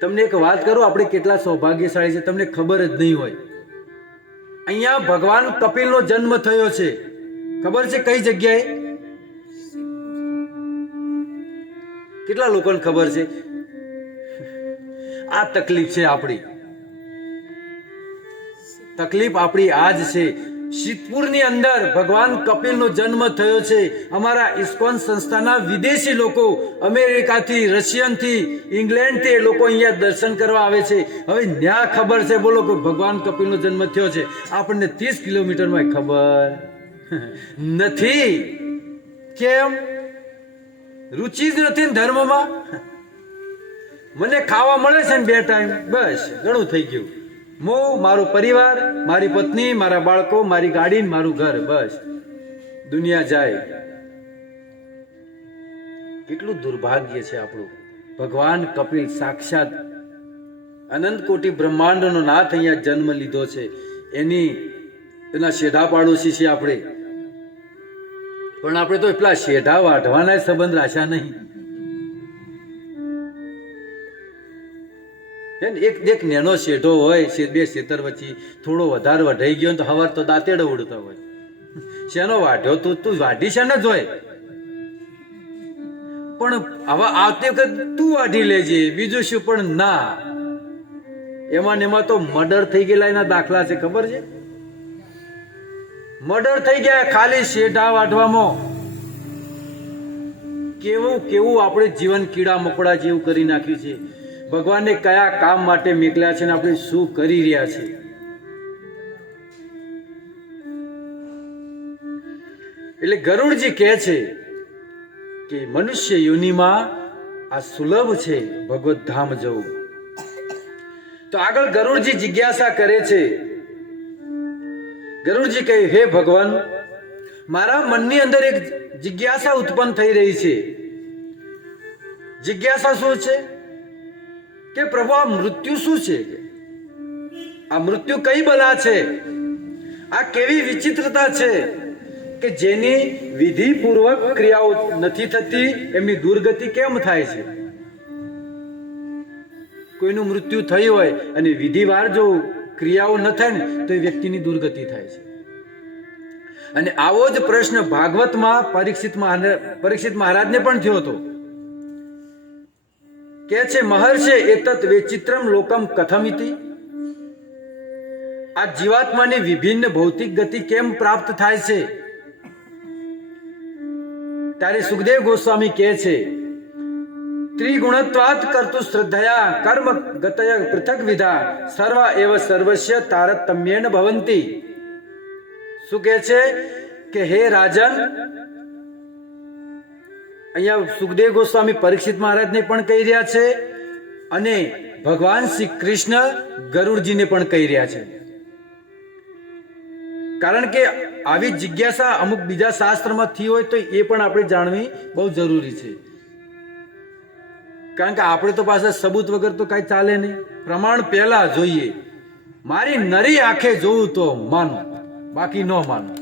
તમને એક વાત કરું, આપણે કેટલા સૌભાગ્યશાળી છે તમને ખબર જ નહીં હોય. અહીંયા ભગવાન કપિલનો જન્મ થયો છે, ખબર છે કઈ જગ્યાએ? કેટલા લોકોને ખબર છે? આ તકલીફ છે આપણી. તકલીફ આપણી આ જ છે. સિદ્ધપુરની અંદર ભગવાન કપિલનો જન્મ થયો છે. અમારા ઇસ્કોન સંસ્થાના વિદેશી લોકો, અમેરિકાથી, રશિયનથી, ઇંગ્લેન્ડથી એ લોકો અહીંયા દર્શન કરવા આવે છે. હવે ન્યા ખબર છે બોલો કે ભગવાન કપિલનો જન્મ થયો છે? આપણને 30 કિલોમીટરમાં ખબર નથી. કેમ? રુચિ જ નથી ધર્મમાં. મને ખાવા મળે છે ને 2 ટાઈમ, બસ ઘણું થઈ ગયું. હું, મારો પરિવાર, મારી પત્ની, મારા બાળકો, મારી ગાડી, મારું ઘર, બસ દુનિયા જાય. કેટલું દુર્ભાગ્ય છે આપણું. ભગવાન કપિલ સાક્ષાત અનંત કોટી બ્રહ્માંડનો નાથ અહીંયા જન્મ લીધો છે. એના શેઢા પાડોશી છે આપણે, પણ આપણે તો એટલા શેઢા વાઢવાના સંબંધ રાખ્યા નહીં. એક નેનો શેઢો હોય, 2 ખેતર વચ્ચે થોડો વધારે વઢાઈ ગયો તો હવાર તો દાંતેડો ઉડતા હોય. શેનો વાઢ્યો? તું વાઢી છે ને જ હોય, પણ હવે આવતી વખત તું વાઢી લેજે, બીજું શું. પણ ના, એમાં ને એમાં તો મર્ડર થઈ ગયેલા એના દાખલા છે, ખબર છે? મર્ડર થઈ ગયા ખાલી શેઢા વાઢવામાં. કેવું આપણે જીવન કીડા મકોડા જેવું કરી નાખ્યું છે. ભગવાનને કયા કામ માટે મોકલ્યા છે ને આપણે શું કરી રહ્યા છે? એટલે ગરુડજી કહે છે કે મનુષ્ય યોનિમાં આ સુલભ છે ભગવત ધામ જવું. તો આગળ ગરુડજી જિજ્ઞાસા કરે છે. ગરુડજી કહે, હે ભગવાન, મારા મનની અંદર એક જિજ્ઞાસા ઉત્પન્ન થઈ રહી છે. જિજ્ઞાસા શું છે? કે પ્રભુ આ મૃત્યુ શું છે? આ મૃત્યુ કઈ બલા છે? આ કેવી વિચિત્રતા છે કે જેની વિધિપૂર્વક ક્રિયાઓ નથી થતી, એમની દુર્ગતિ કેમ થાય છે? કોઈનું મૃત્યુ થયું હોય અને વિધિવાર જો ક્રિયાઓ ન થાય ને તો એ વ્યક્તિની દુર્ગતિ થાય છે. અને આવો જ પ્રશ્ન ભાગવતમાં પરીક્ષિત મહારાજને પણ થયો હતો કે છે મહર્ષે એતત વિચિત્રમ લોકમ કથમિતિ. આ જીવાત્માની વિભિન્ન ભૌતિક ગતિ કેમ પ્રાપ્ત થાય છે? ત્યારે સુખદેવ ગોસ્વામી કહે છે ત્રિગુણત્વાત કર્તુ શ્રદ્ધયા કર્મ ગતય પૃથક વિધા સર્વા એવ સર્વસ્ય તારતમ્યેન ભવંતિ. શું કહે છે કે હે રાજન, અહીંયા સુખદેવ ગોસ્વામી પરીક્ષિત મહારાજને પણ કહી રહ્યા છે અને ભગવાન શ્રી કૃષ્ણ ગરુડજીને પણ કહી રહ્યા છે. કારણ કે આવી જિજ્ઞાસા અમુક બીજા શાસ્ત્રમાં થઈ હોય તો એ પણ આપણે જાણવી બહુ જરૂરી છે. કારણ કે આપણે તો પાછા સબૂત વગર તો કઈ ચાલે નહીં. પ્રમાણ પહેલા જોઈએ. મારી નરી આંખે જોવું તો માનો, બાકી ન માનો.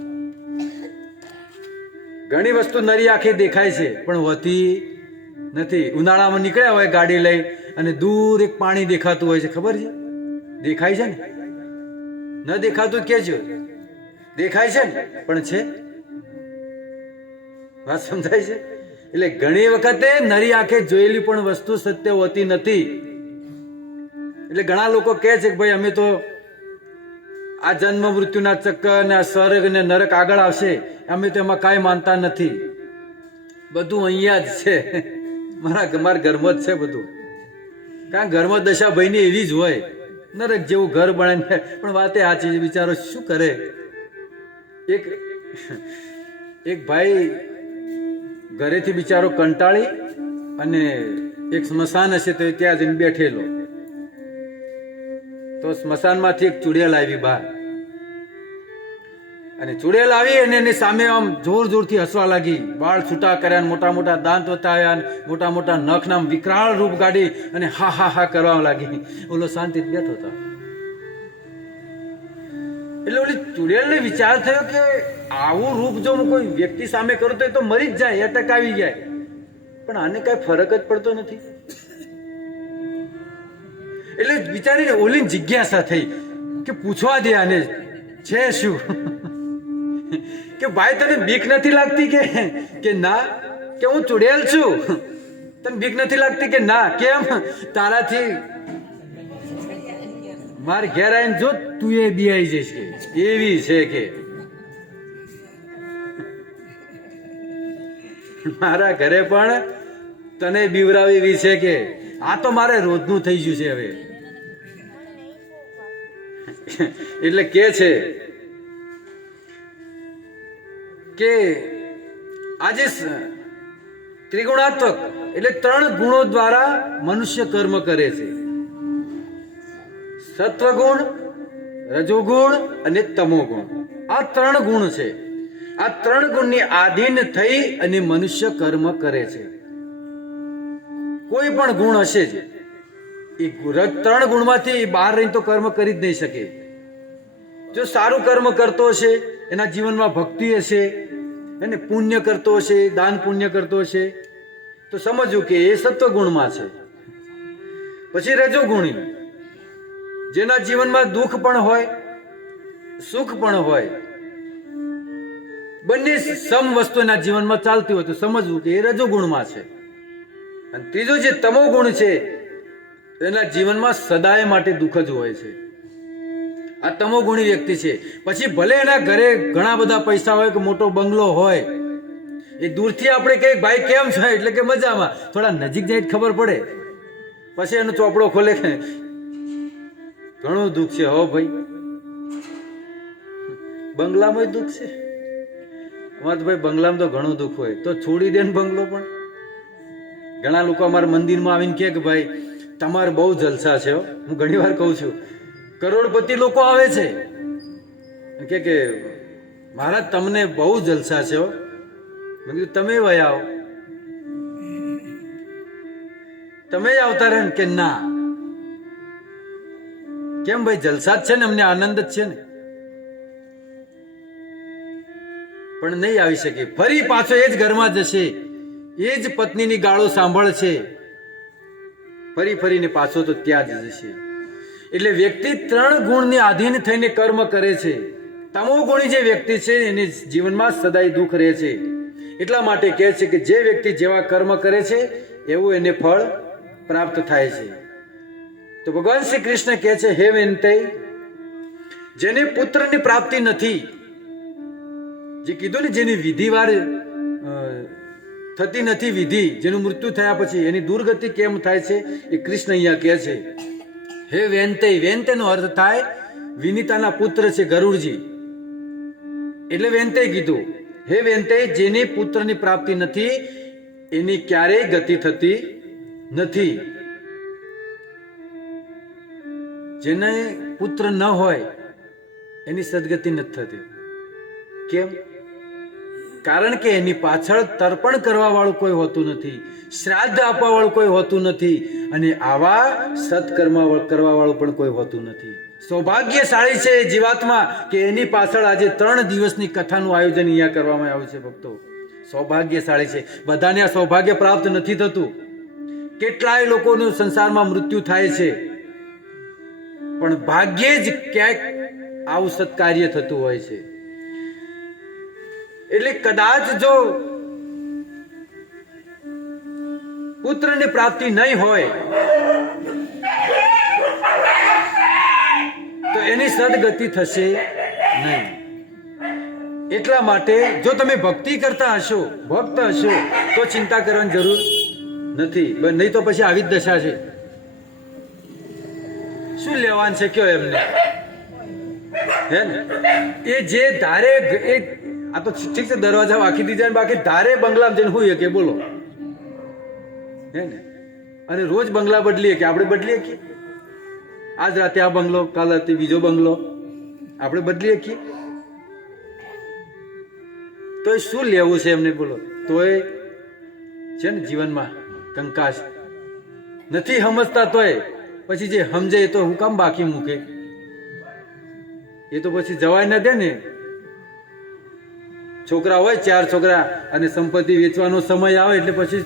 ઘણી વસ્તુ નરી આંખે દેખાય છે પણ હોતી નથી. ઉનાળામાં નીકળ્યા હોય ગાડી લઈ અને દૂર એક પાણી દેખાતું હોય છે, ખબર છે? દેખાય છે ને? ન દેખાતું કેજો, દેખાય છે ને પણ છે. વાત સમજાય છે? એટલે ઘણી વખતે નરી આંખે જોયેલી પણ વસ્તુ સત્ય હોતી નથી. એટલે ઘણા લોકો કહે છે કે ભાઈ અમે તો આ જન્મ મૃત્યુના ચક્કર ને આ સ્વર્ગ ને નરક આગળ આવશે, અમે તો એમાં કાંઈ માનતા નથી, બધું અહીંયા જ છે, મારા ઘરમાં જ છે બધું. કારણ ઘરમાં દશા ભાઈની એવી જ હોય, નરક જેવું ઘર બનાવીને. પણ વાતે સાચી છે, બિચારો શું કરે. એક ભાઈ ઘરેથી બિચારો કંટાળી અને એક સ્મશાન હશે તો ત્યાં જઈને બેઠેલો, તો સ્મશાનમાંથી એક ચુડેલ આવી બહાર, અને ચુડેલ આવી અને એની સામે આમ જોર જોરથી હસવા લાગી. વાળ છૂટા કર્યા, મોટા મોટા દાંત વતાવ્યા, મોટા મોટા નખ નામ વિકરાળ રૂપ કાઢી અને હા હા હા કરવા લાગી. ઓલો શાંતિથી બેઠો હતો. એટલે ઓલી ચુડેલને વિચાર થયો કે આવું રૂપ જો હું કોઈ વ્યક્તિ સામે કરું તો એ તો મરી જ જાય, એટક આવી જાય, પણ આને કઈ ફરક જ પડતો નથી. એટલે વિચારીને ઓલી જિજ્ઞાસા થઈ કે પૂછવા દે આને છે શું. કે ભાઈ તને બીક નથી લાગતી? કે ના. કે હું ચુડેલ છું, તને બીક નથી લાગતી? કે ના. કેમ? તારાથી માર ઘેર આવીને જો તું એ બિયાઈ જઈશ, કે એવી છે કે મારા ઘરે પણ તને બીવરાવી એવી છે કે આ તો મારે રોજનું થઈ ગયું છે હવે. એટલે કે છે કે આજે ત્રિગુણાત્મક એટલે 3 ગુણો દ્વારા મનુષ્ય કર્મ કરે છે. સત્વગુણ, રજોગુણ અને તમોગુણ. આ 3 ગુણ છે. આ 3 ગુણની આધીન થઈ અને મનુષ્ય કર્મ કરે છે. કોઈ પણ ગુણ હશે જ, એ 3 ગુણમાંથી બહાર રહીને તો કર્મ કરી જ નહીં શકે. જો સારું કર્મ કરતો હશે, એના જીવનમાં ભક્તિ હશે અને પુણ્ય કરતો હશે, દાન પુણ્ય કરતો હશે, તો સમજવું કે એ સત્વગુણમાં છે. પછી રજોગુણી, જેના જીવનમાં દુઃખ પણ હોય, સુખ પણ હોય, બંને સમ વસ્તુ એના જીવનમાં ચાલતી હોય તો સમજવું કે એ રજોગુણમાં છે. અને ત્રીજો જે તમો ગુણ છે, એના જીવનમાં સદાય માટે દુઃખ જ હોય છે. આ તમો ગુણી વ્યક્તિ છે. પછી ભલે એના ઘરે ઘણા બધા પૈસા હોય કે મોટો બંગલો હોય, એ દૂરથી આપણે કહીએ ભાઈ કેમ છે, એટલે કે મજામાં. થોડા નજીક જાય ખબર પડે. પછી એનો ચોપડો ખોલે કે ઘણું દુઃખ છે હો ભાઈ, બંગલામાં દુઃખ છે. અમારે તો ભાઈ બંગલામાં તો ઘણું દુઃખ હોય, તો છોડી દે ને બંગલો. પણ ઘણા લોકો અમારા મંદિરમાં આવીને કે ભાઈ તમારે બહુ જલસા છે. હું ઘણી વાર કહું છું, કરોડપતિ લોકો આવે છે કે મહારાજ તમને બહુ જલસા છે. મેં કીધું તમે વયા આવો, તમે જ આવતા રહે કે ના. કેમ ભાઈ? જલસા જ છે ને, અમને આનંદ જ છે ને. પણ નહીં આવી શકે. ફરી પાછો એ જ ઘરમાં જશે, એ જ પત્નીની ગાળો સાંભળશે, ફરી ફરીને પાછો તો ત્યાં જ જશે. એટલે વ્યક્તિ 3 ગુણની આધીન થઈને કર્મ કરે છે. તમો ગુણી જે વ્યક્તિ છે એને જીવનમાં સદાય દુઃખ રહે છે. એટલા માટે કહે છે કે જે વ્યક્તિ જેવા કર્મ કરે છે એવું એને ફળ પ્રાપ્ત થાય છે. તો ભગવાન શ્રી કૃષ્ણ કહે છે, હે વેંતય, જેને પુત્રની પ્રાપ્તિ નથી, જે કીધું ને જેની વિધિવાર થતી નથી, વિધિ જેનું મૃત્યુ થયા પછી એની દુર્ગતિ કેમ થાય છે એ કૃષ્ણ અહીંયા કહે છે. હે વેંતય, વેંતયનો અર્થ થાય વિનિતાના પુત્ર છે ગરુડજી, એટલે વેંતય કીધું. હે વેંતય, જેની પુત્રની પ્રાપ્તિ નથી એની ક્યારેય ગતિ થતી નથી. જેને પુત્ર ન હોય એની સદગતિ નથી થતી. કેમ? કારણ કે એની પાછળ તર્પણ કરવા વાળું કોઈ હોતું નથી, શ્રાદ્ધ આપવા વાળું કોઈ હોતું નથી, અને આવા સત્કર્મ કરવા વાળું પણ કોઈ હોતું નથી. સૌભાગ્યશાળી છે જીવાત્મા કે એની પાછળ આજે 3 દિવસની કથાનું આયોજન અહીંયા કરવામાં આવ્યું છે. ભક્તો, સૌભાગ્યશાળી છે. બધાને આ સૌભાગ્ય પ્રાપ્ત નથી થતું. કેટલાય લોકોનું સંસારમાં મૃત્યુ થાય છે, પણ ભાગ્યે જ ક્યાંક આવું સત્કાર્ય થતું હોય છે. એટલે કદાચ જો પુત્રની પ્રાપ્તિ નહીં હોય તો એની સદગતિ થશે નહીં. એટલા માટે જો તમે ભક્તિ કરતા હશો, ભક્ત હશો, તો ચિંતા કરવાની જરૂર નથી. નહીં તો પછી આવી જ દશા છે. શું લેવાનું છે કયો એમને? હે ને? એ જે ધારે એ આ તો ઠીક છે, દરવાજા વાંકી દીધા, બાકી ધારે બંગલા જઈને હોઈએ કે બોલો, હે ને? અને રોજ બંગલા બદલીએ કે આપણે બદલીએ કે આજ રાતે આ બંગલો, કાલ રાતે બીજો બંગલો આપણે બદલીએ કે તો શું લેવું છે એમને બોલો? તોય છે ને જીવનમાં કંકાસ નથી સમજતા. તોય પછી જે સમજે તો હું કામ બાકી મૂકે? એ તો પછી જવાય ન દે ને. છોકરા હોય 4 છોકરા અને સંપત્તિ વેચવાનો સમય આવે એટલે પછી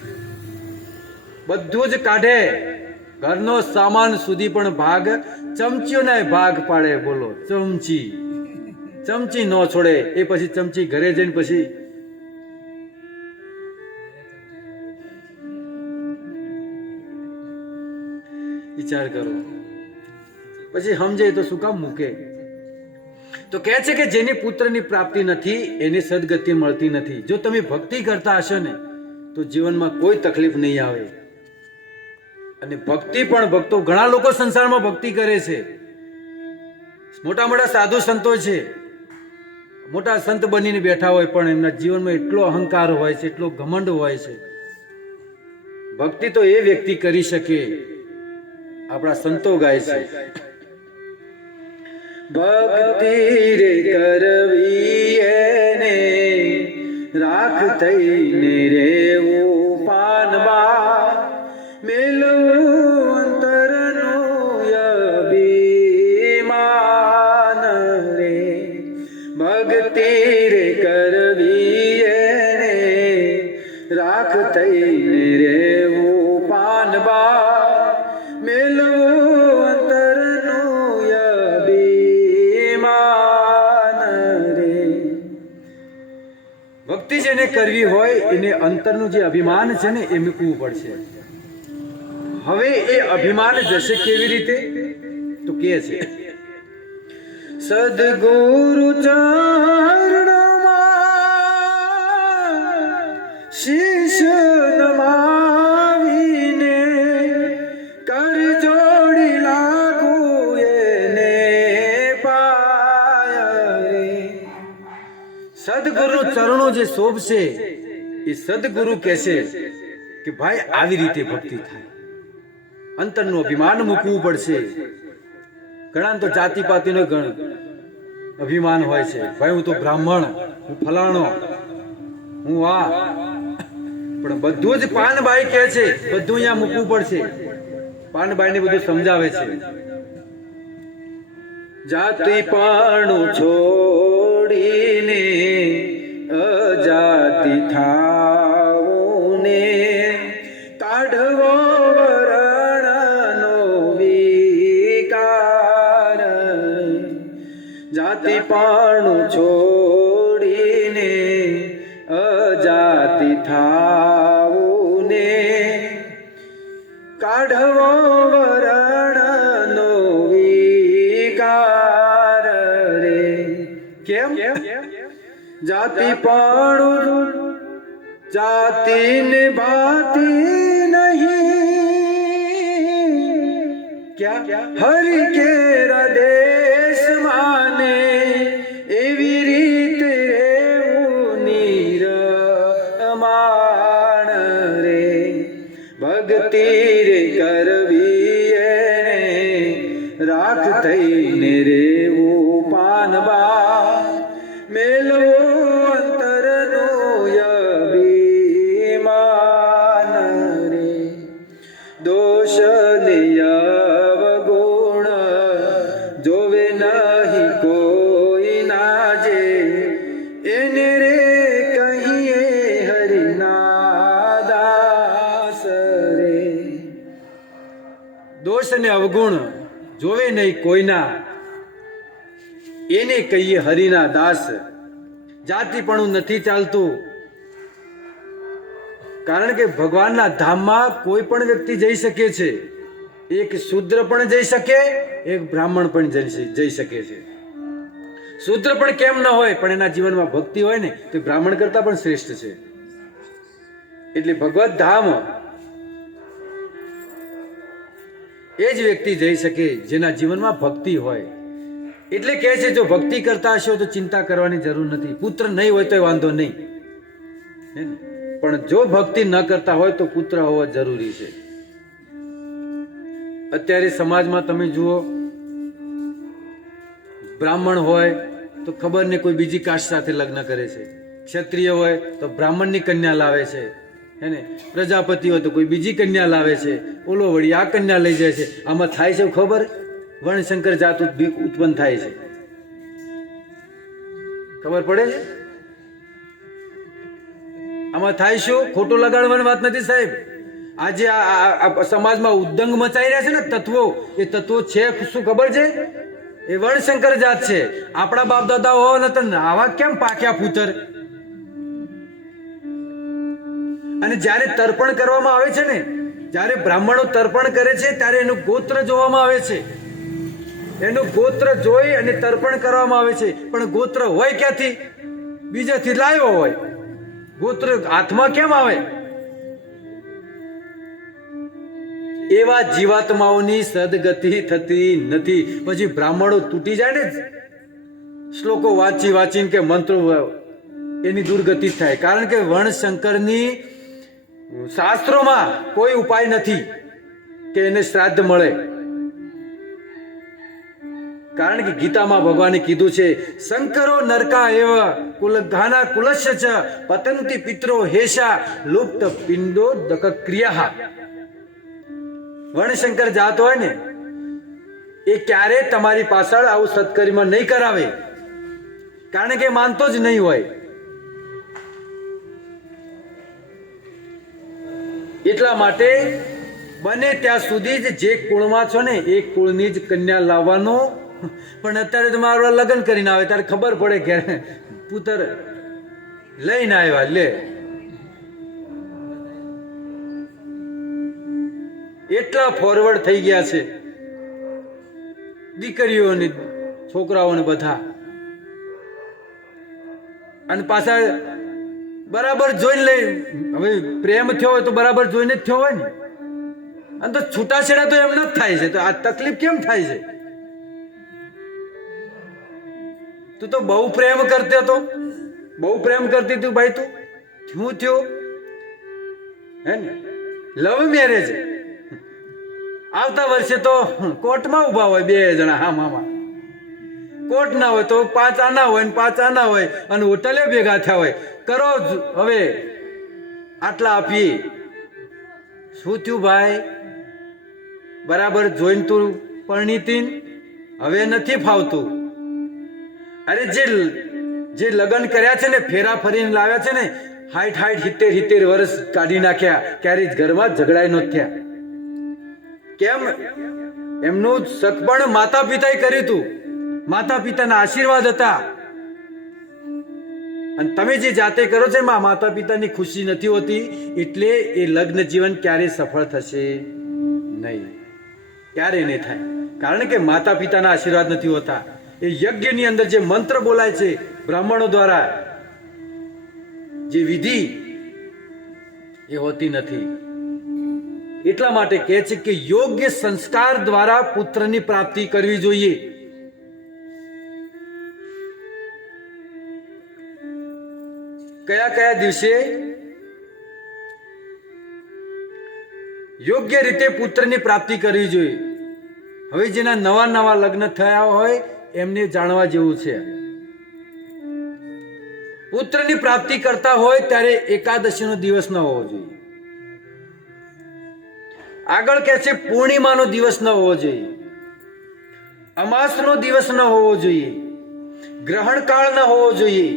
બધું જ કાઢે, ઘરનો સામાન સુધી પણ ભાગ ચમચીઓને ભાગ પાડે. બોલો, ચમચી ન છોડે. એ પછી ચમચી ઘરે જઈને પછી વિચાર કરો, પછી સમજે તો શું કામ મૂકે? તો કહે છે કે જેની પુત્રની પ્રાપ્તિ નથી એની સદગતિ મળતી નથી. જો તમે ભક્તિ કરતા હશો ને તો જીવનમાં કોઈ તકલીફ નહીં આવે. અને ભક્તિ પણ ભક્તો, ઘણા લોકો સંસારમાં ભક્તિ કરે છે, મોટા મોટા સાધુ સંતો છે, મોટા સંત બનીને બેઠા હોય, પણ એમના જીવનમાં એટલો અહંકાર હોય છે, એટલો ઘમંડ હોય છે. ભક્તિ તો એ વ્યક્તિ કરી શકે, આપણા સંતો ગાય છે, ભક્તિ રે કરવી એને રાખ થઈને રેવું પાનમાં, મેલવું અંતરનું અભિમાન રે. ભક્તિ રે કરવી એને રાખ થઈને રેવું પાનમાં, મેલવું અંતરનું અભિમાન રે. ભક્તિ જેને કરવી હોય એને અંતરનું જે અભિમાન છે ને એ મૂકવું પડશે. હવે એ અભિમાન જશે કેવી રીતે? તો કે છે, સદગુરુ ચરણમાં શીશ નમાવીને કર જોડી લાગુ એને પાય રે. સદગુરુ ચરણો જે શોભશે એ સદગુરુ કહેશે કે ભાઈ આવી રીતે ભક્તિ થાય. અંતરનું અભિમાન મૂકવું પડશે. ઘણા તો જાતિ પાતિનો અભિમાન હોય છે, ભાઈ હું તો બ્રાહ્મણ, હું ફલાણો, હું આ. પણ બધું જ પાનબાઈ કહે છે, બધું અહીંયા મૂકવું પડશે. પાનબાઈ ને બધું સમજાવે છે, જાતિ પાણું છોડીને અજાતિ થાવું ને કાઢવો જાતિ પાણું છોડીને અજાતિ થાવું ને કાઢ જાતિ પણ જાતિ ને ભાતી નહીં, ક્યા હરિ કેરા દેશ માને એવી રીત રેવું નિરમાણ રે, ભક્તિ રે કરવી એને રાખ થઈને રેવું પાનબા, મેલવો અંતરનો અભિમાન રે, દોષ ને અવગુણ જોવે નહીં કોઈ નાજે, એને રે કહીએ હરિના દાસ રે. દોષ ને અવગુણ જોવે નહીં કોઈના, એને કહીએ હરિના દાસ. જાતિપણું નથી ચાલતું, કારણ કે ભગવાનના ધામમાં કોઈ પણ વ્યક્તિ જઈ શકે છે. એક શૂદ્ર પણ જઈ શકે, એક બ્રાહ્મણ પણ જઈ શકે છે. શૂદ્ર પણ કેમ ન હોય, પણ એના જીવનમાં ભક્તિ હોય ને તો બ્રાહ્મણ કરતા પણ શ્રેષ્ઠ છે. એટલે ભગવત ધામ એ જ વ્યક્તિ જઈ શકે જેના જીવનમાં ભક્તિ હોય. એટલે કહે છે જો ભક્તિ કરતા હશો તો ચિંતા કરવાની જરૂર નથી. પુત્ર નહીં હોય તો વાંધો નહીં, પણ જો ભક્તિ ન કરતા હોય તો પુત્ર હોવો જરૂરી છે. અત્યારે સમાજમાં તમે જુઓ, બ્રાહ્મણ હોય તો ખબર ને કોઈ બીજી કાસ્ટ સાથે લગ્ન કરે છે, ક્ષત્રિય હોય તો બ્રાહ્મણની કન્યા લાવે છે, હે ને, પ્રજાપતિ હોય તો કોઈ બીજી કન્યા લાવે છે, ઓલો વળી આ કન્યા લઈ જાય છે. આમાં થાય છે ખબર, વર્ણશંકર જાત ઉત્પન્ન થાય છે. ખબર પડે છે આમાં થાય શું? ખોટું લગાડવાની વાત નથી સાહેબ. આજે આ સમાજમાં ઉદ્દંગ મચાઈ રહ્યા છે ને તત્વો, એ તત્વો છે શું ખબર છે? એ વર્ણશંકર જાત છે. આપણા બાપ દાદા હોવા નતા આવા કેમ પાક્યા ફૂતર? અને જ્યારે તર્પણ કરવામાં આવે છે ને, જ્યારે બ્રાહ્મણો તર્પણ કરે છે ત્યારે એનું ગોત્ર જોવામાં આવે છે. એનું ગોત્ર જોઈ અને તર્પણ કરવામાં આવે છે. પણ ગોત્ર હોય ક્યાંથી? બીજાથી લાવ્યો હોય. ગોત્ર હાથમાં કેમ આવે? એવા જીવાત્માઓની સદગતિ થતી નથી. પછી બ્રાહ્મણો તૂટી જાય ને, શ્લોકો વાંચી વાંચીને કે મંત્રો, એની દુર્ગતિ થાય. કારણ કે વર્ણશંકરની શાસ્ત્રોમાં કોઈ ઉપાય નથી કે એને શ્રાદ્ધ મળે. કારણ કે ગીતામાં ભગવાને કીધું છે, શંકરો નરકા એવ કુલઘાના કુલસ્ય ચ પતંતિ પિત્રો હેશા લુપ્ત પિંડો દક ક્રિયા. વર્ણશંકર જાત હોય ને એ ક્યારે તમારી પાછળ આવું સત્કર્મ નહીં કરાવે, કારણ કે માનતો જ નહીં હોય. એટલા માટે બને ત્યાં સુધી જે કુળમાં છો ને એ કુળની જ કન્યા લાવવાનો. પણ અત્યારે તો મારા લગ્ન કરીને આવે ત્યારે ખબર પડે કે પુત્ર લઈને આવ્યા લે. એટલા ફોરવર્ડ થઈ ગયા છે દીકરીઓને છોકરાઓને બધા. અને પાછા બરાબર જોઈને લઈ, હવે પ્રેમ થયો હોય તો બરાબર જોઈને જ થયો હોય ને. અને તો છૂટાછેડા તો એમ જ થાય છે. તો આ તકલીફ કેમ થાય છે? તું તો બહુ પ્રેમ કરતો હતો, બહુ પ્રેમ કરતી તું ભાઈ, તું શું થયું? હે ને, લવ મેરેજ. આવતા વર્ષે તો કોર્ટમાં ઉભા હોય બે જણા, હા મામા. કોર્ટ ના હોય તો 5 આના હોય ને 5 આના હોય, અને હોટલે ભેગા થયા હોય. કરો હવે આટલા આપીએ. શું થયું ભાઈ? બરાબર જોઈને તું પરણીતી, હવે નથી ફાવતું. અરે જે લગ્ન કર્યા છે ને, ફેરા ફરીને લાવ્યા છે ને, 60 70 વર્ષ કાઢી નાખ્યા, ક્યારેય ઘરમાં ઝઘડાય નો થયા. કેમ? એમનું સગપણ માતા પિતાએ કર્યું હતું. માતા પિતાના આશીર્વાદ હતા. અને તમે જે જાતે કરો છો એમાં માતા પિતાની ખુશી નથી હોતી, એટલે એ લગ્ન જીવન ક્યારે સફળ થશે નહીં, ક્યારે નહીં થાય. કારણ કે માતા પિતાના આશીર્વાદ નથી હોતા. એ યજ્ઞની અંદર જે મંત્ર બોલાય છે બ્રાહ્મણો દ્વારા, જે વિધિ એ હોતી નથી. એટલા માટે કહે છે કે યોગ્ય સંસ્કાર દ્વારા પુત્રની પ્રાપ્તિ કરવી જોઈએ. કયા કયા દિવસે યોગ્ય રીતે પુત્રની પ્રાપ્તિ કરવી જોઈએ? હવે જેના નવા નવા લગ્ન થયા હોય એમને જાણવા જેવું છે. પુત્રની પ્રાપ્તિ કરતા હોય ત્યારે એકાદશીનો દિવસ ન હોવો જોઈએ. આગળ કહે છે પૂર્ણિમાનો દિવસ ન હોવો જોઈએ, અમાસનો દિવસ ન હોવો જોઈએ, ગ્રહણ કાળ ન હોવો જોઈએ,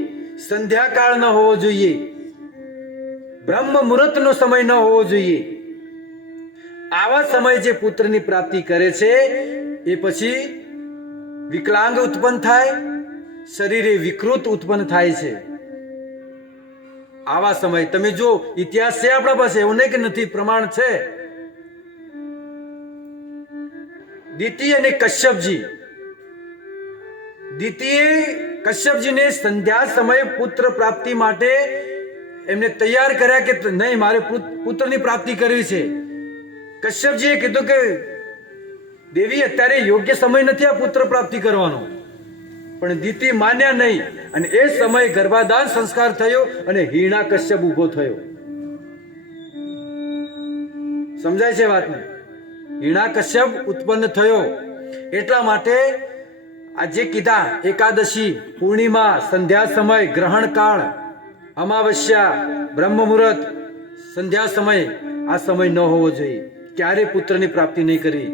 સંધ્યાકાળ ન હોવો જોઈએ, બ્રહ્મ મુહૂર્તનો સમય ન હોવો જોઈએ. આવા સમય જે પુત્રની પ્રાપ્તિ કરે છે એ પછી વિકલાંગ ઉત્પન્ન થાય, શરીરે વિકૃત ઉત્પન્ન થાય છે. આવા સમય તમે જો ઇતિહાસ છે આપણા પાસે, એવું નહીં કે નથી, પ્રમાણ છે. દિતિ અને કશ્યપજી, દિતિએ કશ્યપજીને સંધ્યા સમયે પુત્ર પ્રાપ્તિ માટે એમને તૈયાર કર્યા કે નહીં, મારે પુત્રની પ્રાપ્તિ કરવી છે. કશ્યપજીએ કીધું કે દેવી અત્યારે યોગ્ય સમય નથી આ પુત્ર પ્રાપ્તિ કરવાનો. પણ દિતિ માન્યા નહીં અને એ સમયે ગર્ભાધાન સંસ્કાર થયો અને હિરણા કશ્યપ ઉભો થયો. સમજાય છે વાતને? હિરણા કશ્યપ ઉત્પન્ન થયો. એટલા માટે આજે કીધા એકાદશી, પૂર્ણિમા, સંધ્યા સમય, ગ્રહણ કાળ, અમાવસ્યા, બ્રહ્મ મુહૂર્ત, સંધ્યા સમય, આ સમય ન હોવો જોઈએ. ક્યારે પુત્રની પ્રાપ્તિ નહીં કરી.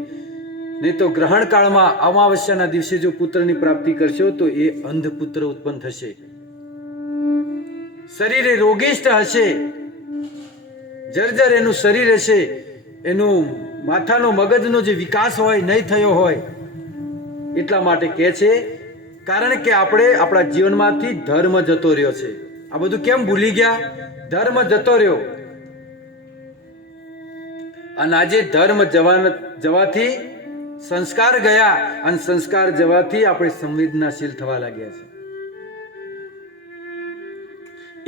નહીં તો ગ્રહણ કાળમાં અમાવસ્યાના દિવસે જો પુત્રની પ્રાપ્તિ કરશો તો એ અંધ પુત્ર ઉત્પન્ન થશે, શરીરે રોગિષ્ટ હશે, જર્જર એનું શરીર હશે, એનું માથાનો મગજનો જે વિકાસ હોય નહીં થયો હોય. એટલા માટે કહે છે કારણ કે આપણે આપણા જીવનમાંથી ધર્મ જતો રહ્યો છે. આ બધું કેમ ભૂલી ગયા? ધર્મ જતો રહ્યો. અને આજે ધર્મ જવાથી સંસ્કાર ગયા અને સંસ્કાર જવાથી આપણે સંવેદનાશીલ થવા લાગ્યા છે.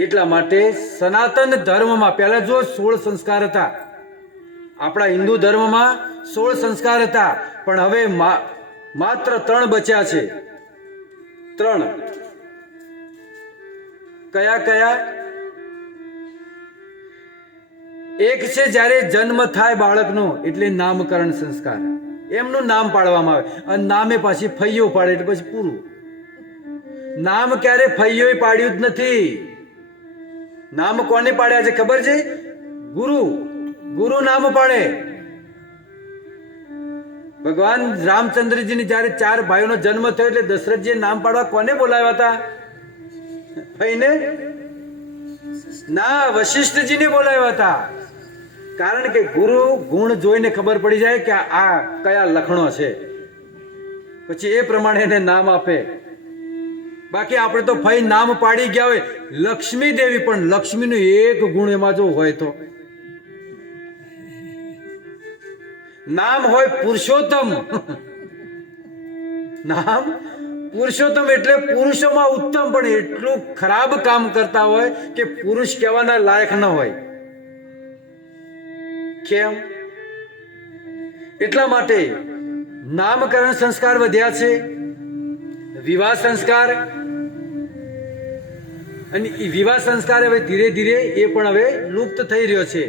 એટલા માટે સનાતન ધર્મમાં પહેલા જો 16 સંસ્કાર હતા. આપણા હિન્દુ ધર્મમાં 16 સંસ્કાર હતા, પણ હવે માત્ર 3 બચ્યા છે. 3 કયા કયા? એક છે જ્યારે જન્મ થાય બાળકનો એટલે નામકરણ સંસ્કાર, એમનું નામ પાડવામાં આવે. અને નામે પાછી ફૈયો પાડે એટલે પછી પૂરું. નામ ક્યારે ફૈયો પાડ્યું જ નથી. નામ કોને પાડ્યા છે ખબર છે? ગુરુ નામ પાડે. ભગવાન રામચંદ્રજીને જયારે 4 ભાઈઓનો જન્મ થયો એટલે દશરથજીએ નામ પાડવા કોને બોલાવ્યા હતા? ભાઈને ના, વશિષ્ઠજીને બોલાવ્યા હતા. કારણ કે ગુરુ ગુણ જોઈને ખબર પડી જાય કે આ કયા લક્ષણો છે, પછી એ પ્રમાણે એને નામ આપે. બાકી આપણે તો ફઈ નામ પાડી ગયા હોય લક્ષ્મી દેવી, પણ લક્ષ્મીનું એક ગુણ એમાં જો હોય તો નામ હોય પુરુષોત્તમ. નામ પુરુષોત્તમ એટલે પુરુષોમાં ઉત્તમ, પણ એટલું ખરાબ કામ કરતા હોય કે પુરુષ કહેવાના લાયક ન હોય. કેમ? એટલા માટે નામકરણ સંસ્કાર વધ્યા છે, વિવાહ સંસ્કાર. અને વિવાહ સંસ્કાર હવે ધીરે ધીરે એ પણ હવે લુપ્ત થઈ રહ્યો છે.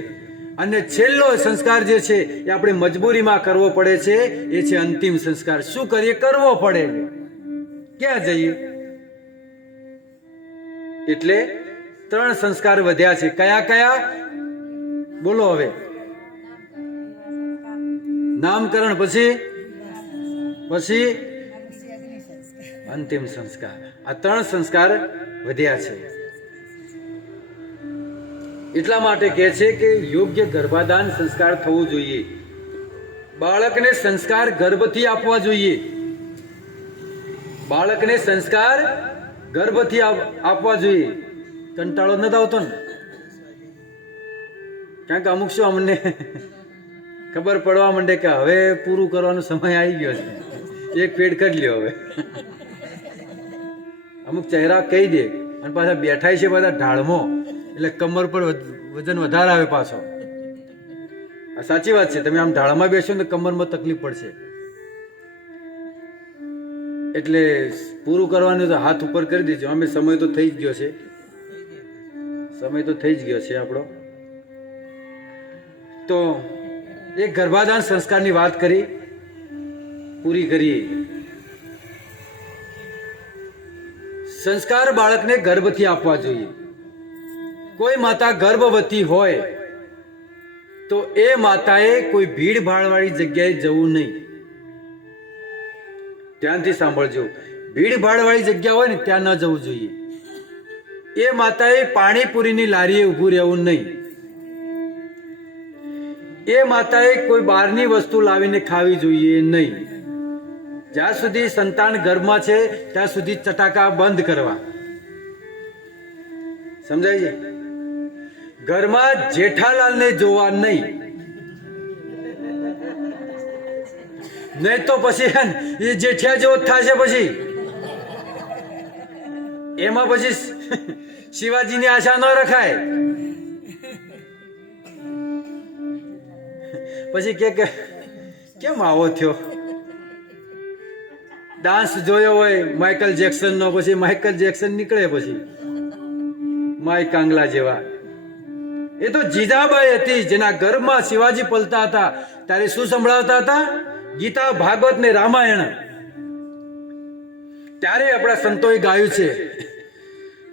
અને છેલ્લો સંસ્કાર જે છે એ આપણે મજબૂરીમાં કરવો પડે છે, એ છે અંતિમ સંસ્કાર. શું કરીએ? કરવો પડે. ક્યાં જઈએ? એટલે 3 સંસ્કાર વધ્યા છે. કયા કયા? બોલો હવે. નામકરણ, પછી અંતિમ સંસ્કાર. આ 3 સંસ્કાર વધ્યા છે. એટલા માટે કહે છે કે યોગ્ય ગર્ભાધાન સંસ્કાર થવું જોઈએ. બાળકને સંસ્કાર ગર્ભથી આપવા જોઈએ. બાળકને સંસ્કાર ગર્ભથી આપવા જોઈએ. કંટાળો નથી આવતો ને? કારણ કે અમુક શું અમને ખબર પડવા માંડે કે હવે પૂરું કરવાનો સમય આવી ગયો છે, એક પેડ કરી લ્યો. હવે અમુક ચહેરા કહી દે અને પાછા બેઠાય છે બધા ઢાળમાં, એટલે કમર પર વજન વધારે આવે પાછો. આ સાચી વાત છે. તમે આમ ઢાળમાં બેસો ને કમરમાં તકલીફ પડશે. એટલે પૂરું કરવાનું તો હાથ ઉપર કરી દેજો. અમે સમય તો થઈ જ ગયો છે, સમય તો થઈ જ ગયો છે આપણો. તો એક ગર્ભાધાન સંસ્કારની વાત કરી, પૂરી કરીએ. સંસ્કાર બાળકને ગર્ભથી આપવા જોઈએ. કોઈ માતા ગર્ભવતી હોય તો એ માતાએ કોઈ ભીડ ભાડવાળી જગ્યાએ જવું નહીં. ધ્યાનથી સાંભળજો. ભીડ ભાડવાળી જગ્યા હોય ને ત્યાં ન જવું જોઈએ. એ માતાએ પાણીપુરીની લારીએ ઊભું રહેવું નહીં. એ માતાએ કોઈ બહારની વસ્તુ લાવીને ખાવી જોઈએ નહીં. જ્યાં સુધી સંતાન ગર્ભમાં છે ત્યાં સુધી ચટાકા બંધ કરવા. સમજાય છે? ઘરમાં જેઠાલાલને જોવા નહીં, નહીં તો પછી એ જેઠિયા જેવો જ થશે. પછી એમાં પછી શિવાજીની આશા ન રખાય. પછી કે કેમ આવો થયો? ડાન્સ જોયો હોય માઇકલ જેક્સન નો, પછી માઇકલ જેક્સન નીકળે પછી માય કાંગલા જેવા. એ તો જીજાબાઈ હતી જેના ગર્ભમાં શિવાજી પલતા હતા ત્યારે શું સંભળાવતા હતા? ગીતા, ભાગવત ને રામાયણ. ત્યારે આપણા સંતોએ ગાયું છે,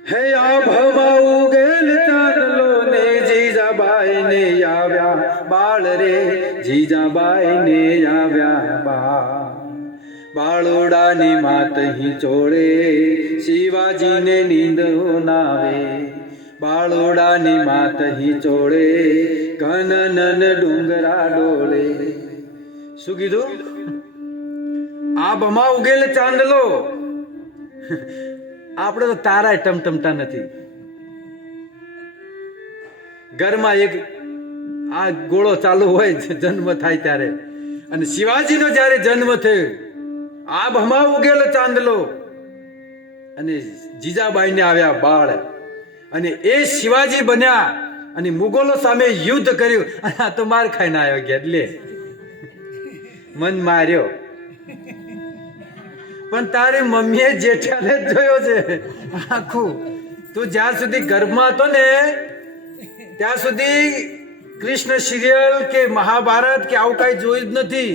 હે આભમાં ઉગેલ ચાંદલો ને જીજાબાઈ ને આવ્યા બાળ રે, જીજાબાઈ ને આવ્યા બાળ. બાળોડાની માત હી ચોળે શિવાજીને નીંદ નાવે. બાળોડાની માત હી ચોળે ઘનન ડુંગરા ડોળે. શું કીધું? આભમાં ઉગેલ ચાંદલો. આપણે તો તારા ટમટમતા નથી. ઘરમાં એક આ ગોળો ચાલુ હોય જન્મ થાય ત્યારે, અને શિવાજીનો જ્યારે જન્મ થયો, આભમાં ઉગેલો ચાંદલો અને જીજાબાઈને આવ્યા બાળ, અને એ શિવાજી બન્યા અને મુગલો સામે યુદ્ધ કર્યું. અને આ તો માર ખાઈને આવ્યો ગયા. એટલે મન માર્યો. પણ તારી મમ્મીએ જેઠાને જ જોયો છે આખું. તું જ્યાં સુધી ગર્ભમાં હતો ને ત્યાં સુધી કૃષ્ણ સિરિયલ કે મહાભારત કે આવું કઈ જોયું જ નથી.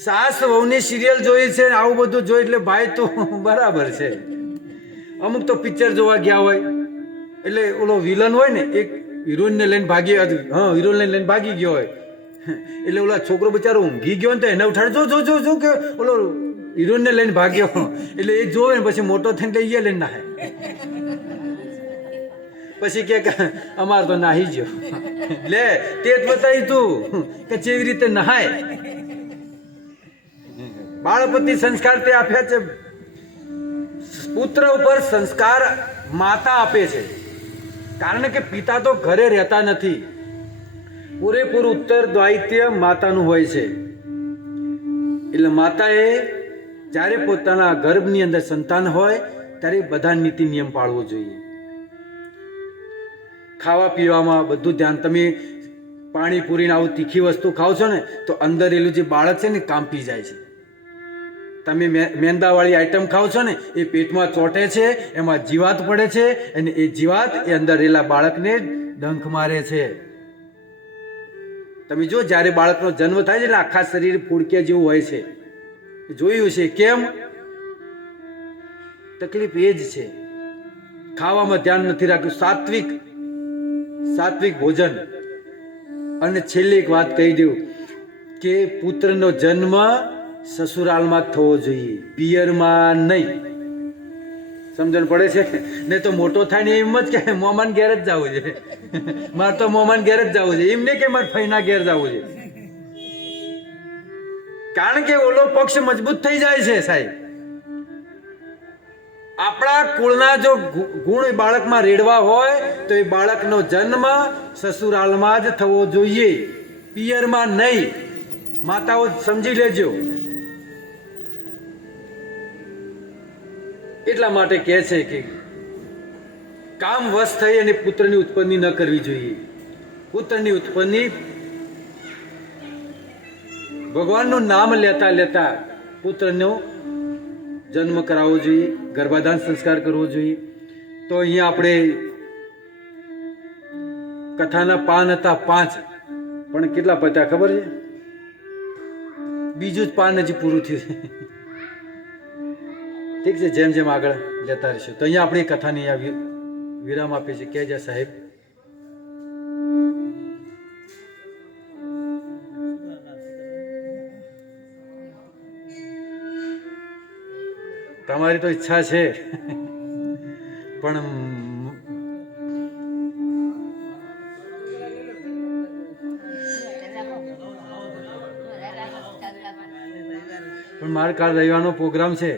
સાસ વહુની સિરિયલ જોઈ છે, આવું બધું જોઈ. એટલે ભાઈ તું બરાબર છે. અમુક તો પિક્ચર જોવા ગયા હોય એટલે ઓલો વિલન હોય ને, એક હિરોઈનને લઈને ભાગી, હિરોઈનને લઈને ભાગી ગયો હોય, એટલે ઓલા છોકરો બિચારો ઊંઘી ગયો ને તો એને ઉઠાડ, જો જો જો કે ઓલો હિરોઈનને લઈને ભાગ્યો. એટલે એ જોવે ને પછી મોટો થઈને લઈ લઈને નાહે. પછી કે અમાર તો નાહી ગયો. લે તે જ બતાવી તું કે કેવી રીતે નહાય. બાળપતિ સંસ્કાર તે આપ્યા છે. પુત્ર ઉપર સંસ્કાર માતા આપે છે, કારણ કે પિતા તો ઘરે રહેતા નથી. પૂરેપૂરું ઉત્તરદાયિત્વ માતાનું હોય છે. એટલે માતાએ જ્યારે પોતાના ગર્ભની અંદર સંતાન હોય ત્યારે બધા નીતિ નિયમ પાળવો જોઈએ. ખાવા પીવામાં બધું ધ્યાન. તમે પાણીપુરીને આવું તીખી વસ્તુ ખાવ છો ને તો અંદર એલું જે બાળક છે ને કાંપી જાય છે. તમે મેંદાવાળી આઈટમ ખાવ છો ને એ પેટમાં ચોંટે છે, એમાં જીવાત પડે છે, અને એ જીવાત એ અંદર રહેલા બાળકને ડંખ મારે છે. તમે જો જ્યારે બાળકનો જન્મ થાય છે ને આખા શરીર ફૂડક્યા જેવું હોય છે, જોયું છે. કેમ? તકલીફ એ જ છે, ખાવામાં ધ્યાન નથી રાખ્યું. સાત્વિક ભોજન. અને છેલ્લે એક વાત કહી દઉં કે પુત્રનો જન્મ સસુરાલમાં થવો જોઈએ, પિયરમાં નહીં. સમજણ પડે છે? નહીં તો મોટો થાય ને એમ જ કે મોમાન ઘેર જ જવું છે. મારે તો મોમાન ઘેર જ જવું છે, એમ નહીં કે મારે ફઈના ઘેર જવું છે. કારણ કે ઓલો પક્ષ મજબૂત થઈ જાય છે સાહેબ. આપણા કુળના જો ગુણ બાળકમાં રેડવા હોય તો એ બાળકનો જન્મ સસુરાલમાં જ થવો જોઈએ, પિયરમાં નહીં. માતાઓ સમજી લેજો. એટલા માટે કહે છે કે કામ વશ થઈ અને પુત્રની ઉત્પન્ન ન કરવી જોઈએ. પુત્રની ઉત્પન્ન ભગવાનનું નામ લેતા લેતા પુત્રનો જન્મ કરાવવો જોઈએ, ગર્ભાધાન સંસ્કાર કરવો જોઈએ. તો અહીંયા આપણે કથાના પાન હતા 5, પણ કેટલા પત્યા ખબર છે? બીજું જ પાન હજી પૂરું થયું છે. ઠીક છે, જેમ જેમ આગળ લેતા રહીશું. તો અહીંયા આપણે કથાની વિરામ આપીએ છીએ. કે જા સાહેબ. તમારી તો ઈચ્છા છે પણ મારે કાલ રવિવારનો પ્રોગ્રામ છે.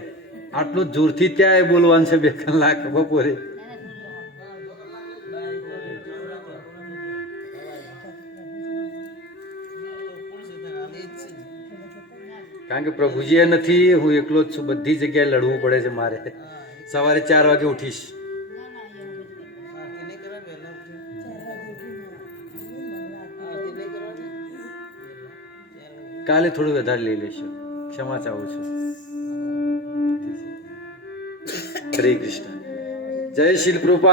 આટલું જોરથી ત્યાં બોલવાનું છે 2 કલાક બપોરે. કારણ કે પ્રભુજી એ નથી, હું એકલો જ છું. બધી જગ્યાએ લડવું પડે છે મારે. સવારે 4 વાગે ઉઠીશ. કાલે થોડું વધારે લઈ લેશું. ક્ષમા ચાહું છું. હરે કૃષ્ણ. જય શીલ પ્રભુપાદ.